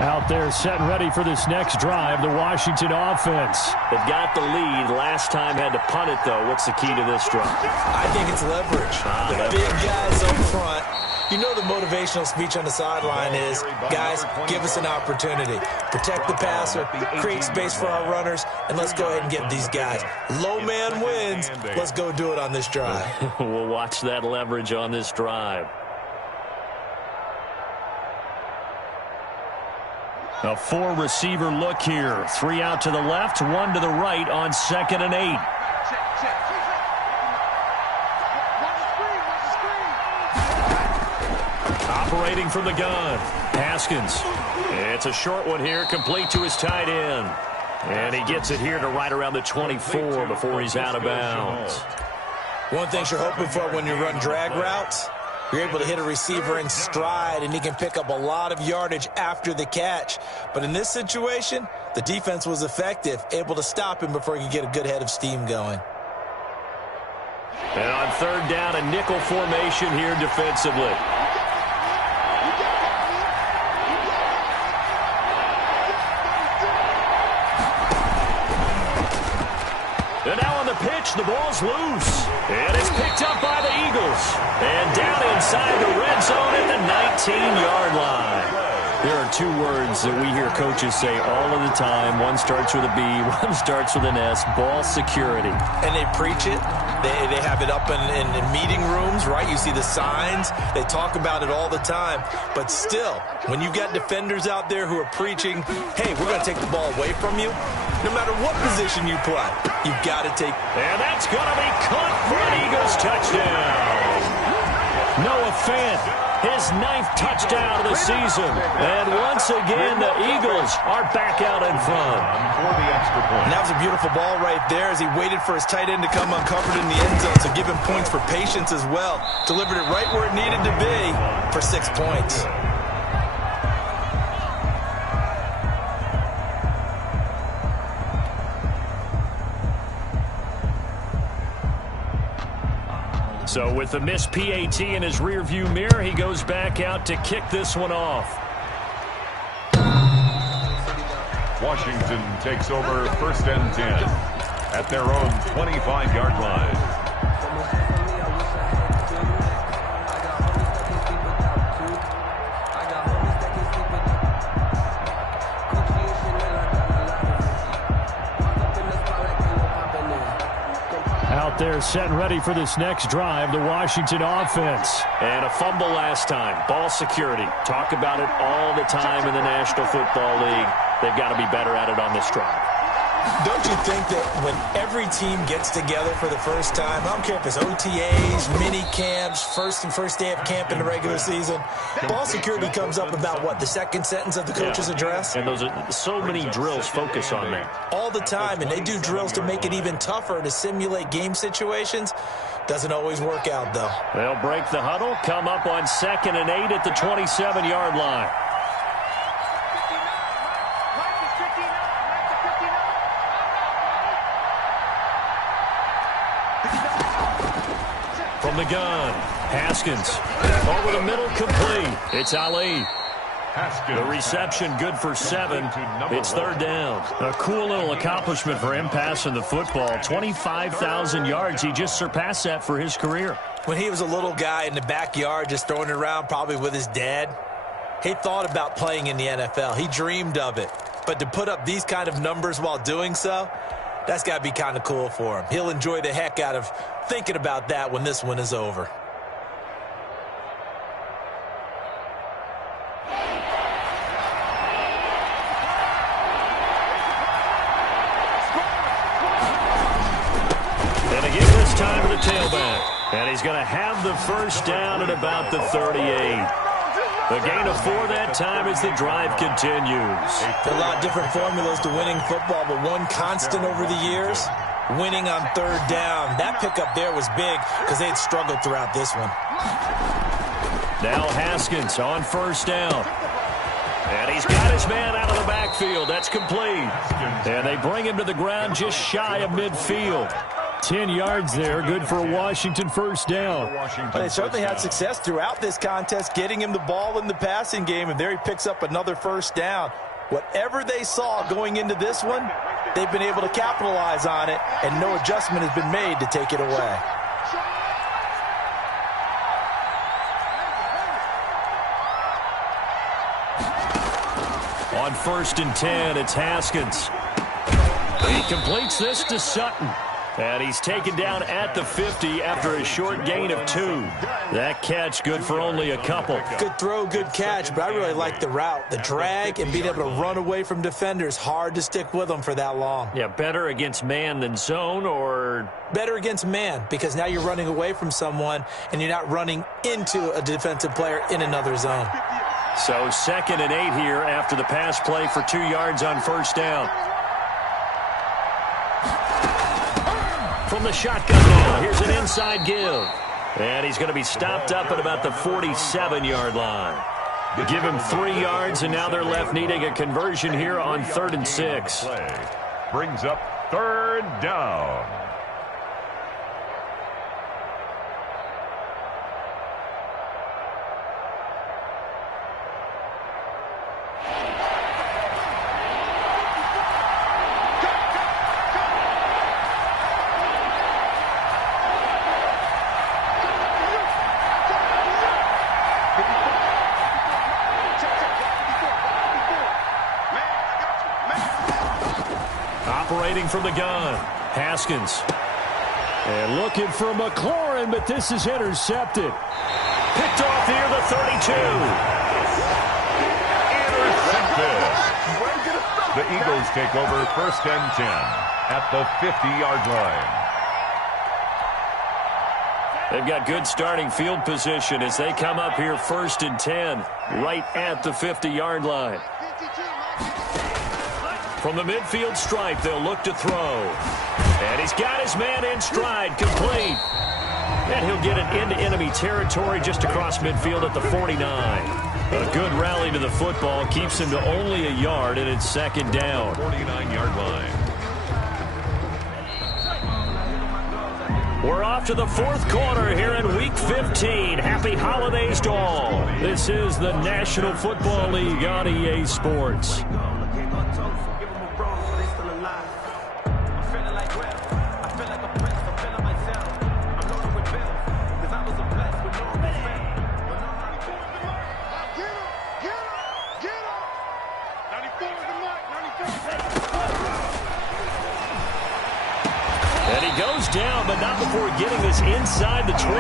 Out there set and ready for this next drive, the Washington offense. They've got the lead. Last time had to punt it, though. What's the key to this drive? I think it's leverage. The big guys up front. You know the motivational speech on the sideline is, guys, give us an opportunity. Protect the passer, create space for our runners, and let's go ahead and get these guys. Low man wins. Let's go do it on this drive. We'll watch that leverage on this drive. A four-receiver look here. 3 out to the left, 1 to the right on 2nd and 8. Operating from the gun, Haskins. It's a short one here, complete to his tight end. And he gets it here to right around the 24 before he's out of bounds. One thing you're hoping for when you run drag routes, you're able to hit a receiver in stride, and he can pick up a lot of yardage after the catch. But in this situation, the defense was effective, able to stop him before he could get a good head of steam going. And on 3rd down, a nickel formation here defensively. And now on the pitch, the ball's loose. And it's picked up by the Eagles. And down inside the red zone at the 19-yard line. There are 2 words that we hear coaches say all of the time. One starts with a B, one starts with an S, ball security. And they preach it. They have it up in meeting rooms, right? You see the signs. They talk about it all the time. But still, when you've got defenders out there who are preaching, hey, we're going to take the ball away from you, no matter what position you play, you've got to take. And that's going to be caught for an Eagles touchdown. Noah Fant, his 9th touchdown of the season. And once again, the Eagles are back out in front. For the extra point. And that was a beautiful ball right there as he waited for his tight end to come uncovered in the end zone. So give him points for patience as well. Delivered it right where it needed to be for 6 points. So with the missed PAT in his rearview mirror, he goes back out to kick this one off. Washington takes over 1st and 10 at their own 25-yard line. Out there set and ready for this next drive, the Washington offense. And a fumble last time. Ball security. Talk about it all the time in the National Football League. They've got to be better at it on this drive. Don't you think that when every team gets together for the first time, I don't care if it's OTAs, mini camps, first day of camp in the regular season, ball security comes up about what, the second sentence of the coach's address? And those are so many drills focus on that. All the time, and they do drills to make it even tougher to simulate game situations. Doesn't always work out, though. They'll break the huddle, come up on 2nd and 8 at the 27-yard line. From the gun, Haskins. Over the middle, complete. It's Ali. Haskins. The reception good for 7. It's 3rd down. A cool little accomplishment for him passing the football. 25,000 yards. He just surpassed that for his career. When he was a little guy in the backyard just throwing it around probably with his dad, he thought about playing in the NFL. He dreamed of it. But to put up these kind of numbers while doing so, that's got to be kind of cool for him. He'll enjoy the heck out of thinking about that when this one is over. And again this time to the tailback. And he's going to have the first down at about the 38. A gain of 4 that time as the drive continues. There are a lot of different formulas to winning football, but one constant over the years, winning on 3rd down. That pickup there was big because they had struggled throughout this one. Now Haskins on 1st down. And he's got his man out of the backfield. That's complete. And they bring him to the ground just shy of midfield. 10 yards there, good for a Washington first down. They certainly had success throughout this contest, getting him the ball in the passing game, and there he picks up another first down. Whatever they saw going into this one, they've been able to capitalize on it, and no adjustment has been made to take it away. On 1st and 10, it's Haskins. He completes this to Sutton. And he's taken down at the 50 after a short gain of 2. That catch good for only a couple. Good throw, good catch, but I really like the route. The drag and being able to run away from defenders. Hard to stick with them for that long. Yeah, better against man than zone, or? Better against man, because now you're running away from someone and you're not running into a defensive player in another zone. So 2nd and 8 here after the pass play for 2 yards on first down. From the shotgun now, here's an inside give. And he's going to be stopped up at about the 47-yard line. Give him 3 yards, and now they're left needing a conversion here on 3rd and 6. Brings up 3rd down. Operating from the gun, Haskins. And looking for McLaurin, but this is intercepted. Picked off here, the 32. Intercepted. The Eagles take over 1st and 10 at the 50-yard line. They've got good starting field position as they come up here 1st and 10, right at the 50-yard line. From the midfield stripe, they'll look to throw. And he's got his man in stride, complete. And he'll get it into enemy territory just across midfield at the 49. A good rally to the football keeps him to only a yard, and it's 2nd down. 49-yard line. We're off to the 4th quarter here in Week 15. Happy holidays to all. This is the National Football League on EA Sports. Down, but not before getting this inside the 25.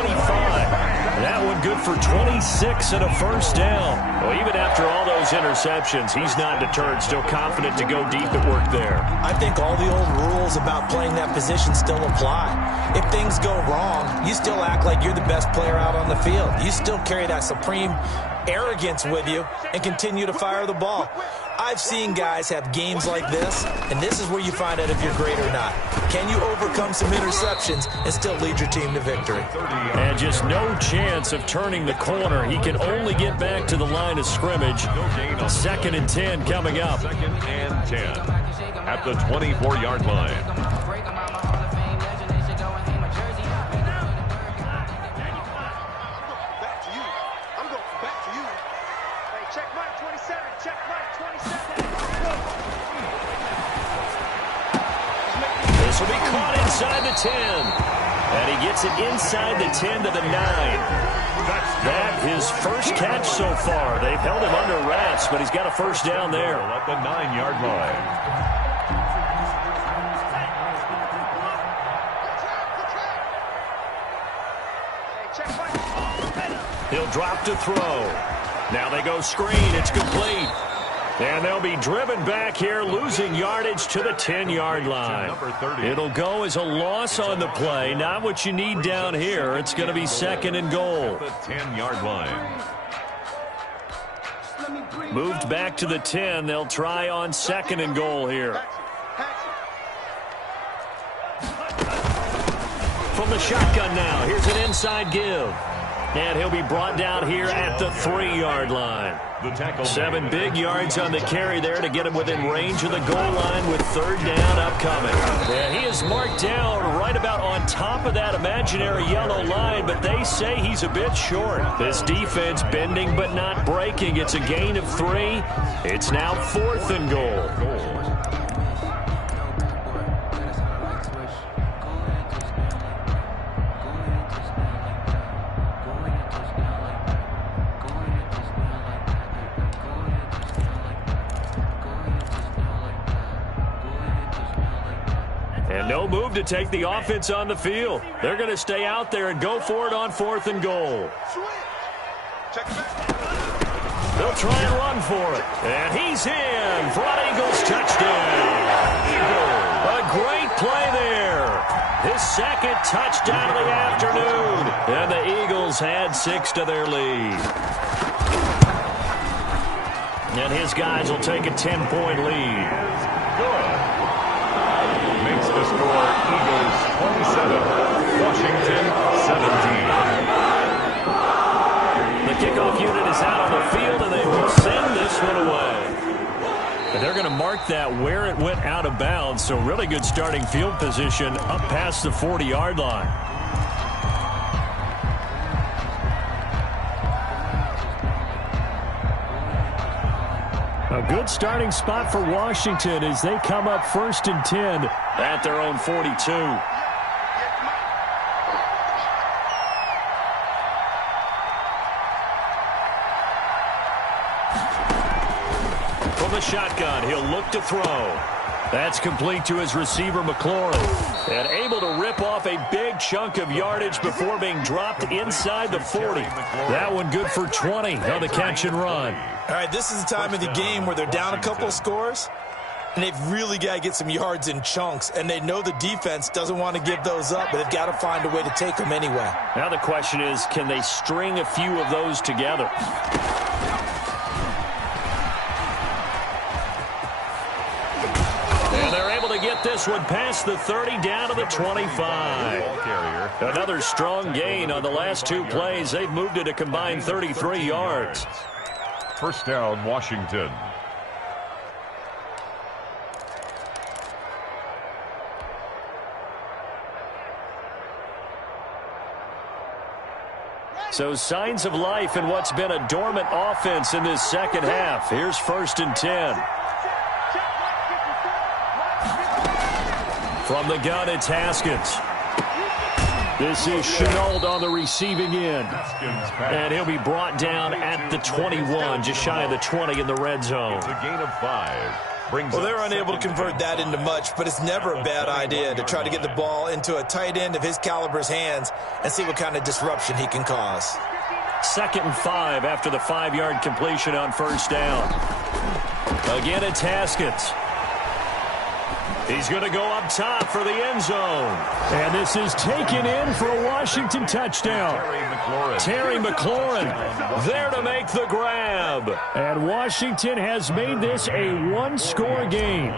That one good for 26 and a first down. Well, even after all those interceptions, he's not deterred, still confident to go deep at work there. I think all the old rules about playing that position still apply. If things go wrong, you still act like you're the best player out on the field. You still carry that supreme arrogance with you and continue to fire the ball. I've seen guys have games like this, and this is where you find out if you're great or not. Can you overcome some interceptions and still lead your team to victory? And just no chance of turning the corner. He can only get back to the line of scrimmage. 2nd and 10 coming up. 2nd and 10 at the 24-yard line. This will be caught inside the 10. And he gets it inside the 10 to the 9. That his first catch so far. They've held him under wraps, but he's got a first down there. At the 9-yard line. He'll drop to throw. Now they go screen. It's complete. And they'll be driven back here, losing yardage to the 10-yard line. It'll go as a loss on the play. Not what you need down here. It's going to be 2nd and goal. The 10-yard line. Moved back to the 10. They'll try on 2nd and goal here. From the shotgun now. Here's an inside give. And he'll be brought down here at the 3-yard line. 7 big yards on the carry there to get him within range of the goal line with 3rd down upcoming. And he is marked down right about on top of that imaginary yellow line, but they say he's a bit short. This defense bending but not breaking. It's a gain of 3. It's now 4th and goal. And no move to take the offense on the field. They're going to stay out there and go for it on 4th and goal. They'll try and run for it. And he's in for an Eagles touchdown. A great play there. His 2nd touchdown of the afternoon. And the Eagles add 6 to their lead. And his guys will take a 10-point lead. Good. Makes the score Eagles 27, Washington 17. The kickoff unit is out on the field, and they will send this one away. And they're going to mark that where it went out of bounds, so really good starting field position up past the 40-yard line. A good starting spot for Washington as they come up 1st and 10 at their own 42. From the shotgun, he'll look to throw. That's complete to his receiver, McLaurin. And able to rip off a big chunk of yardage before being dropped inside the 40. That one good for 20 on the catch and run. All right, this is the time of the game where they're down a couple of scores, and they've really got to get some yards in chunks, and they know the defense doesn't want to give those up, but they've got to find a way to take them anyway. Now the question is, can they string a few of those together? And they're able to get this one past the 30 down to the 25. Another strong gain on the last 2 plays. They've moved it a combined 33 yards. 1st down, Washington. So signs of life in what's been a dormant offense in this 2nd half. Here's 1st and 10. From the gun, it's Haskins. This is Chenault on the receiving end. And he'll be brought down at the 21, just shy of the 20 in the red zone. It's a gain of 5. Well, they're unable to convert that into much, but it's never a bad idea to try to get the ball into a tight end of his caliber's hands and see what kind of disruption he can cause. 2nd and 5 after the 5-yard completion on 1st down. Again, it's Haskins. He's going to go up top for the end zone. And this is taken in for a Washington touchdown. Terry McLaurin there to make the grab. And Washington has made this a one-score game.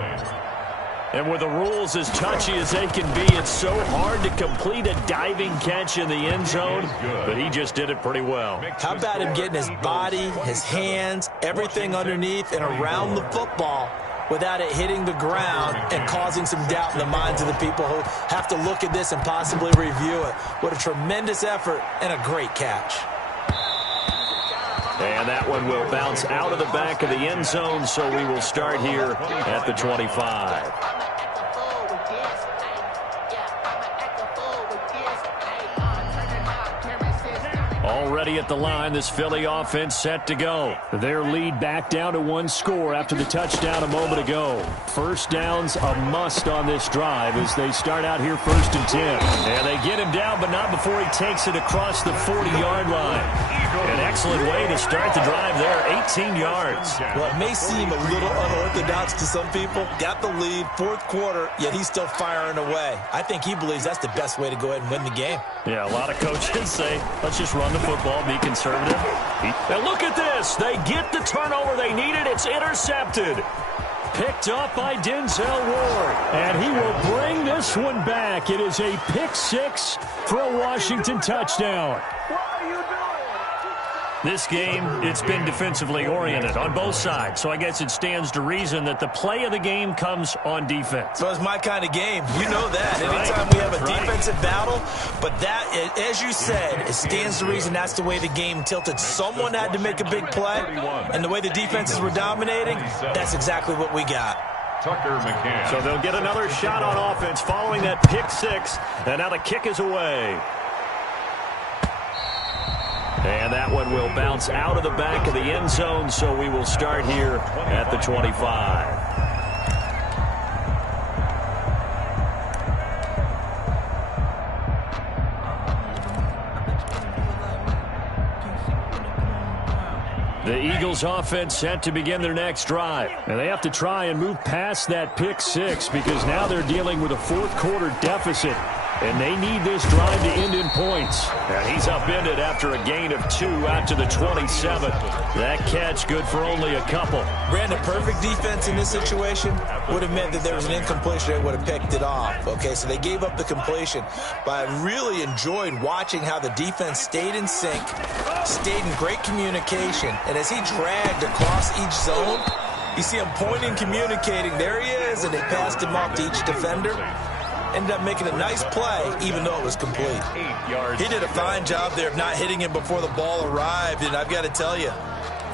And with the rules as touchy as they can be, it's so hard to complete a diving catch in the end zone, but he just did it pretty well. How about him getting his body, his hands, everything underneath and around the football without it hitting the ground and causing some doubt in the minds of the people who have to look at this and possibly review it. What a tremendous effort and a great catch. And that one will bounce out of the back of the end zone, so we will start here at the 25. Already at the line, this Philly offense set to go. Their lead back down to 1 score after the touchdown a moment ago. 1st down's a must on this drive as they start out here 1st and 10. And they get him down, but not before he takes it across the 40-yard line. An excellent way to start the drive there, 18 yards. Well, it may seem a little unorthodox to some people. Got the lead, 4th quarter, yet he's still firing away. I think he believes that's the best way to go ahead and win the game. Yeah, a lot of coaches say, let's just run the football, be conservative. Now look at this. They get the turnover they needed. It's intercepted. Picked up by Denzel Ward. And he will bring this this one back. It is a pick six for a Washington touchdown. This game, it's been defensively oriented on both sides, so I guess it stands to reason that the play of the game comes on defense. So it's my kind of game. You know that. Anytime we have a defensive battle, but that, as you said, it stands to reason that's the way the game tilted. Someone had to make a big play, and the way the defenses were dominating, that's exactly what we got. Tucker McCann. So they'll get another shot on offense following that pick six, and now the kick is away. And that one will bounce out of the back of the end zone, so we will start here at the 25. The Eagles offense set to begin their next drive. And they have to try and move past that pick six because now they're dealing with a fourth quarter deficit. And they need this drive to end in points. And he's upended after a gain of 2 out to the 27. That catch good for only a couple. Brandon, perfect defense in this situation would have meant that there was an incompletion that would have picked it off. Okay, so they gave up the completion. But I really enjoyed watching how the defense stayed in sync, stayed in great communication. And as he dragged across each zone, you see him pointing, communicating. There he is, and they passed him off to each defender. Ended up making a nice play, even though it was complete. He did a fine job there of not hitting him before the ball arrived, and I've got to tell you,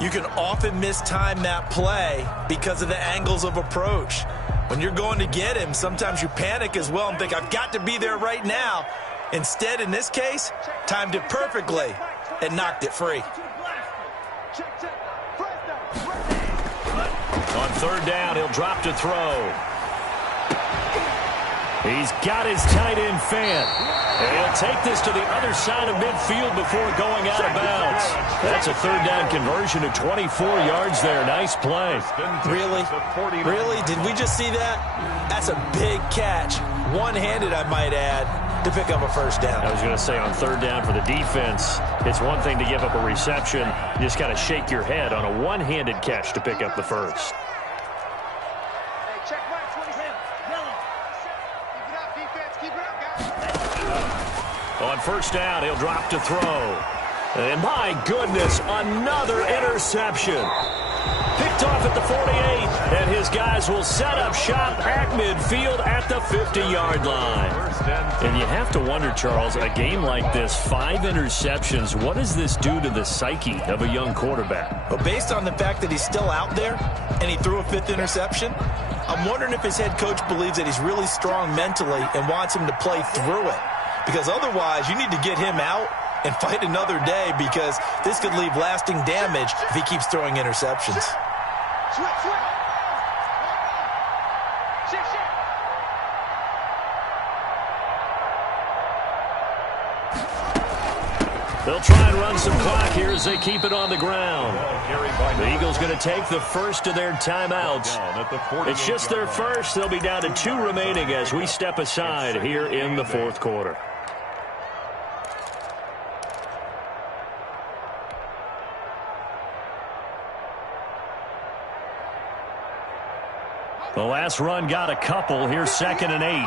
you can often mistime that play because of the angles of approach. When you're going to get him, sometimes you panic as well and think, I've got to be there right now. Instead, in this case, timed it perfectly and knocked it free. On third down, he'll drop to throw. He's got his tight end fan. And he'll take this to the other side of midfield before going out of bounds. That's a third down conversion of 24 yards there. Nice play. Really? Really? Did we just see that? That's a big catch. One-handed, I might add, to pick up a first down. I was going to say on third down for the defense, it's one thing to give up a reception. You just got to shake your head on a one-handed catch to pick up the first. On first down, he'll drop to throw. And my goodness, another interception. Picked off at the 48, and his guys will set up shop at midfield at the 50-yard line. And you have to wonder, Charles, a game like this, 5 interceptions, what does this do to the psyche of a young quarterback? But based on the fact that he's still out there and he threw a 5th interception, I'm wondering if his head coach believes that he's really strong mentally and wants him to play through it. Because otherwise, you need to get him out and fight another day because this could leave lasting damage if he keeps throwing interceptions. They'll try and run some clock here as they keep it on the ground. The Eagles going to take the first of their timeouts. It's just their first. They'll be down to 2 remaining as we step aside here in the fourth quarter. The last run got a couple. Here's 2nd and 8.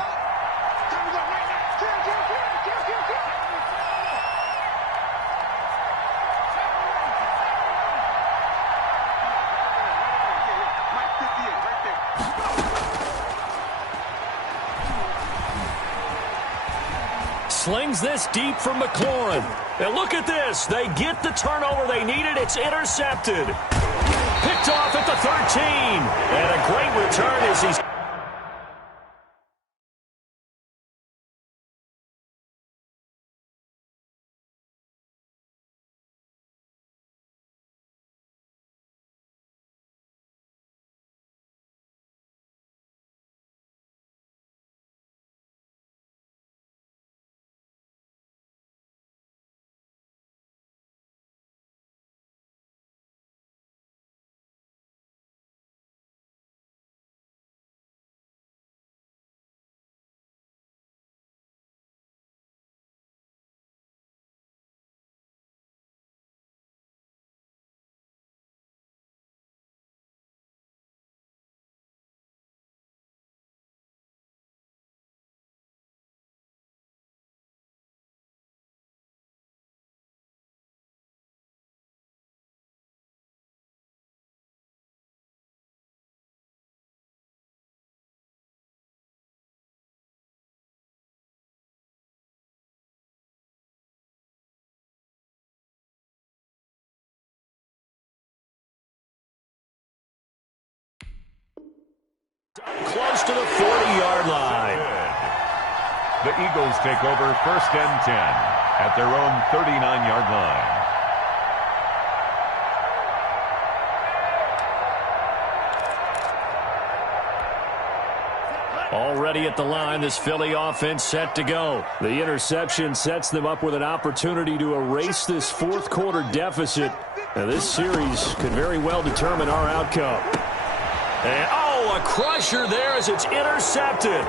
Slings this deep from McLaurin. And look at this. They get the turnover they needed. It's intercepted. Picked off at the 13. And a great return as he's close to the 40-yard line. The Eagles take over 1st and 10 at their own 39-yard line. Already at the line, this Philly offense set to go. The interception sets them up with an opportunity to erase this fourth quarter deficit. Now, this series could very well determine our outcome. And, a crusher there as it's intercepted.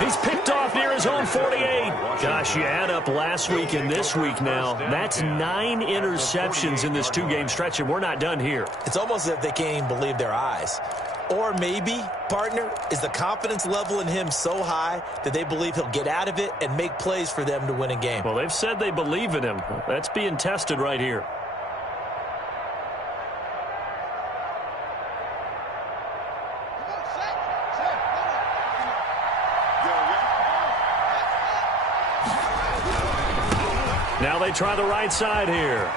He's picked off near his own 48. Gosh, you add up last week and this week now. That's 9 interceptions in this 2-game stretch, and we're not done here. It's almost as if they can't even believe their eyes. Or maybe, partner, is the confidence level in him so high that they believe he'll get out of it and make plays for them to win a game. Well, they've said they believe in him. That's being tested right here. Now they try the right side here.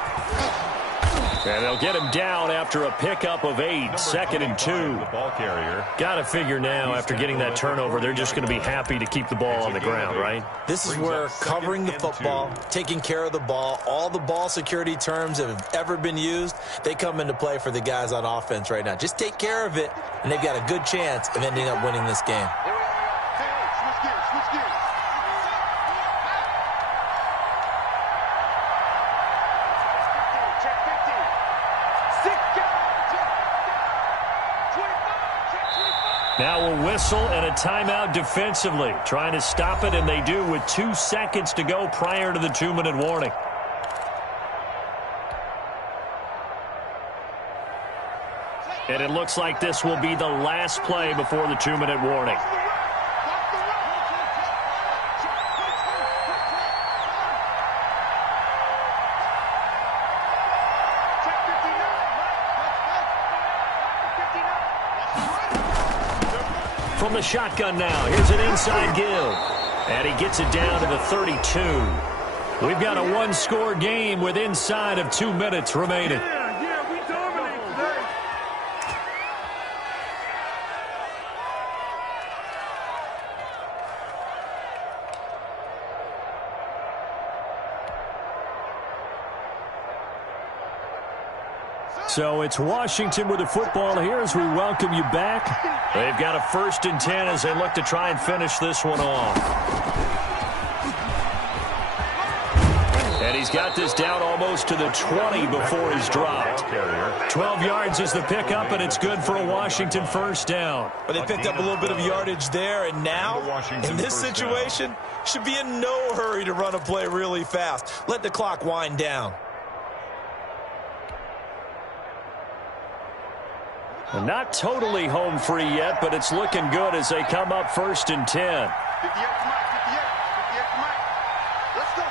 And they'll get him down after a pickup of 8, 2nd and 2. The ball carrier. Got to figure now, after getting that turnover, they're just going to be happy to keep the ball on the ground, right? This is where covering the football, taking care of the ball, all the ball security terms that have ever been used, they come into play for the guys on offense right now. Just take care of it, and they've got a good chance of ending up winning this game. Now a whistle and a timeout defensively. Trying to stop it, and they do with 2 seconds to go prior to the 2-minute warning. And it looks like this will be the last play before the 2-minute warning. From the shotgun now, here's an inside give. And he gets it down to the 32. We've got a 1-score game with inside of 2 minutes remaining. Yeah, we dominate today. So it's Washington with the football here as we welcome you back. They've got a 1st and 10 as they look to try and finish this one off. And he's got this down almost to the 20 before he's dropped. 12 yards is the pickup, and it's good for a Washington 1st down. But they picked up a little bit of yardage there, and now, in this situation, should be in no hurry to run a play really fast. Let the clock wind down. Not totally home free yet, but it's looking good as they come up 1st and 10. 58 Let's go,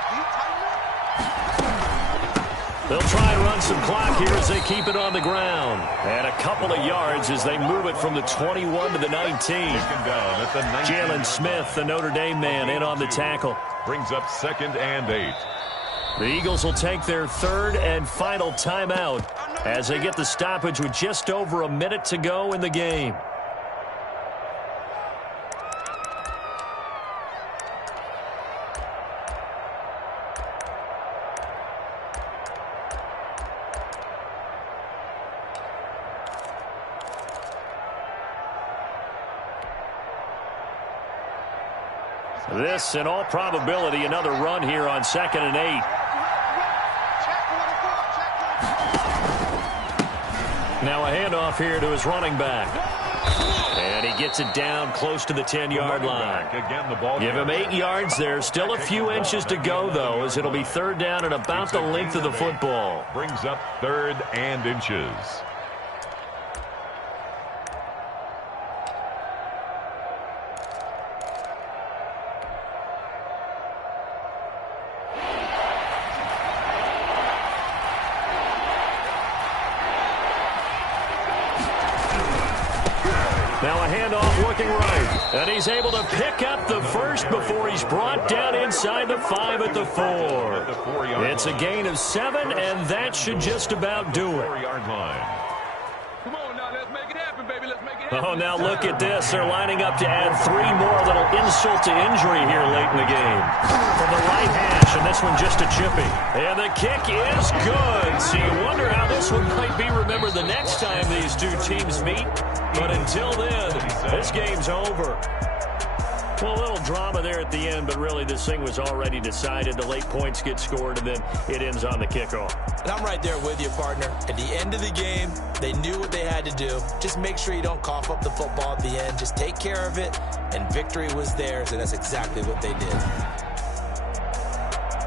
They'll try and run some clock here as they keep it on the ground. And a couple of yards as they move it from the 21 to the 19. Jalen Smith, the Notre Dame man, in on the tackle. Brings up 2nd and 8. The Eagles will take their 3rd and final timeout as they get the stoppage with just over a minute to go in the game. This, in all probability, another run here on 2nd and 8. Now a handoff here to his running back. And he gets it down close to the 10-yard line. Again, the ball Give him 8 yards there. Still a few inches to go, though, as it'll be 3rd down and about the length of the football. Brings up 3rd and inches. Now a handoff looking right. And he's able to pick up the 1st before he's brought down inside the 5 at the 4. It's a gain of 7, and that should just about do it. 4-yard line. Come on now, let's make it happen, baby. Let's make it Oh, now look at this. They're lining up to add 3 more. A little insult to injury here late in the game. From the right hash, and this one just a chippy. And the kick is good. So you wonder how this one might be remembered the next time these two teams meet. But until then, this game's over. Well, a little drama there at the end, but really this thing was already decided. The late points get scored, and then it ends on the kickoff. And I'm right there with you, partner. At the end of the game, they knew what they had to do. Just make sure you don't cough up the football at the end. Just take care of it, and victory was theirs, and that's exactly what they did.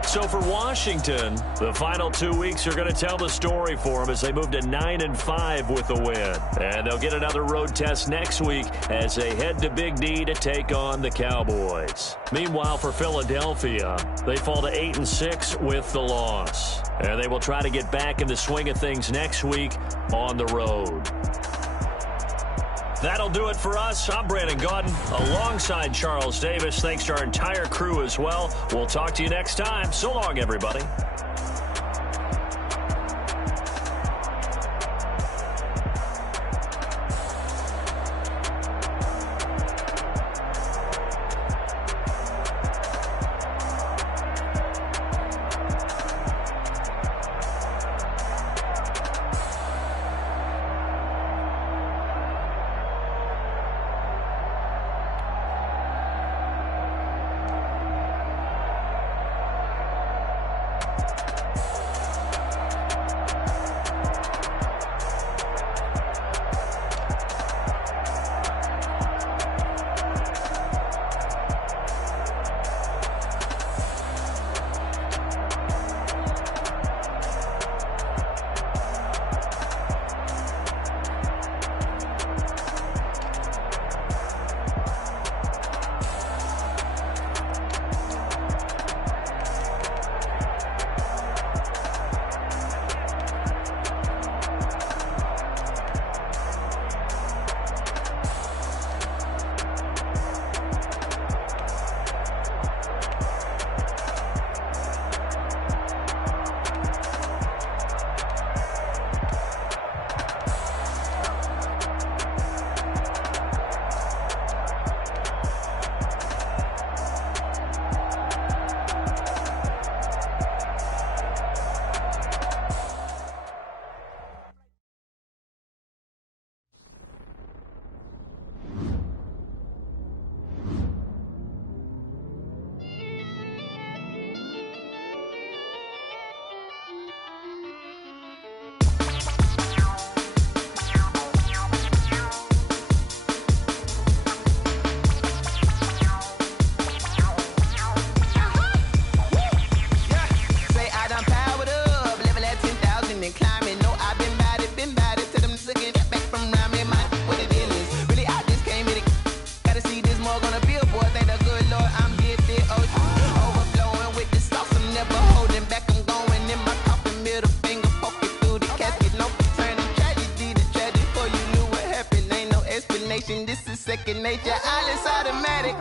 So for Washington, the final 2 weeks are going to tell the story for them as they move to 9-5 with a win. And they'll get another road test next week as they head to Big D to take on the Cowboys. Meanwhile, for Philadelphia, they fall to 8-6 with the loss. And they will try to get back in the swing of things next week on the road. That'll do it for us. I'm Brandon Gaudin alongside Charles Davis. Thanks to our entire crew as well. We'll talk to you next time. So long, everybody. This is second nature. All is automatic.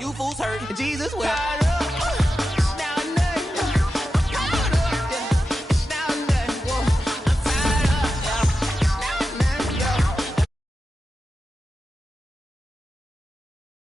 You fools hurt. Jesus will.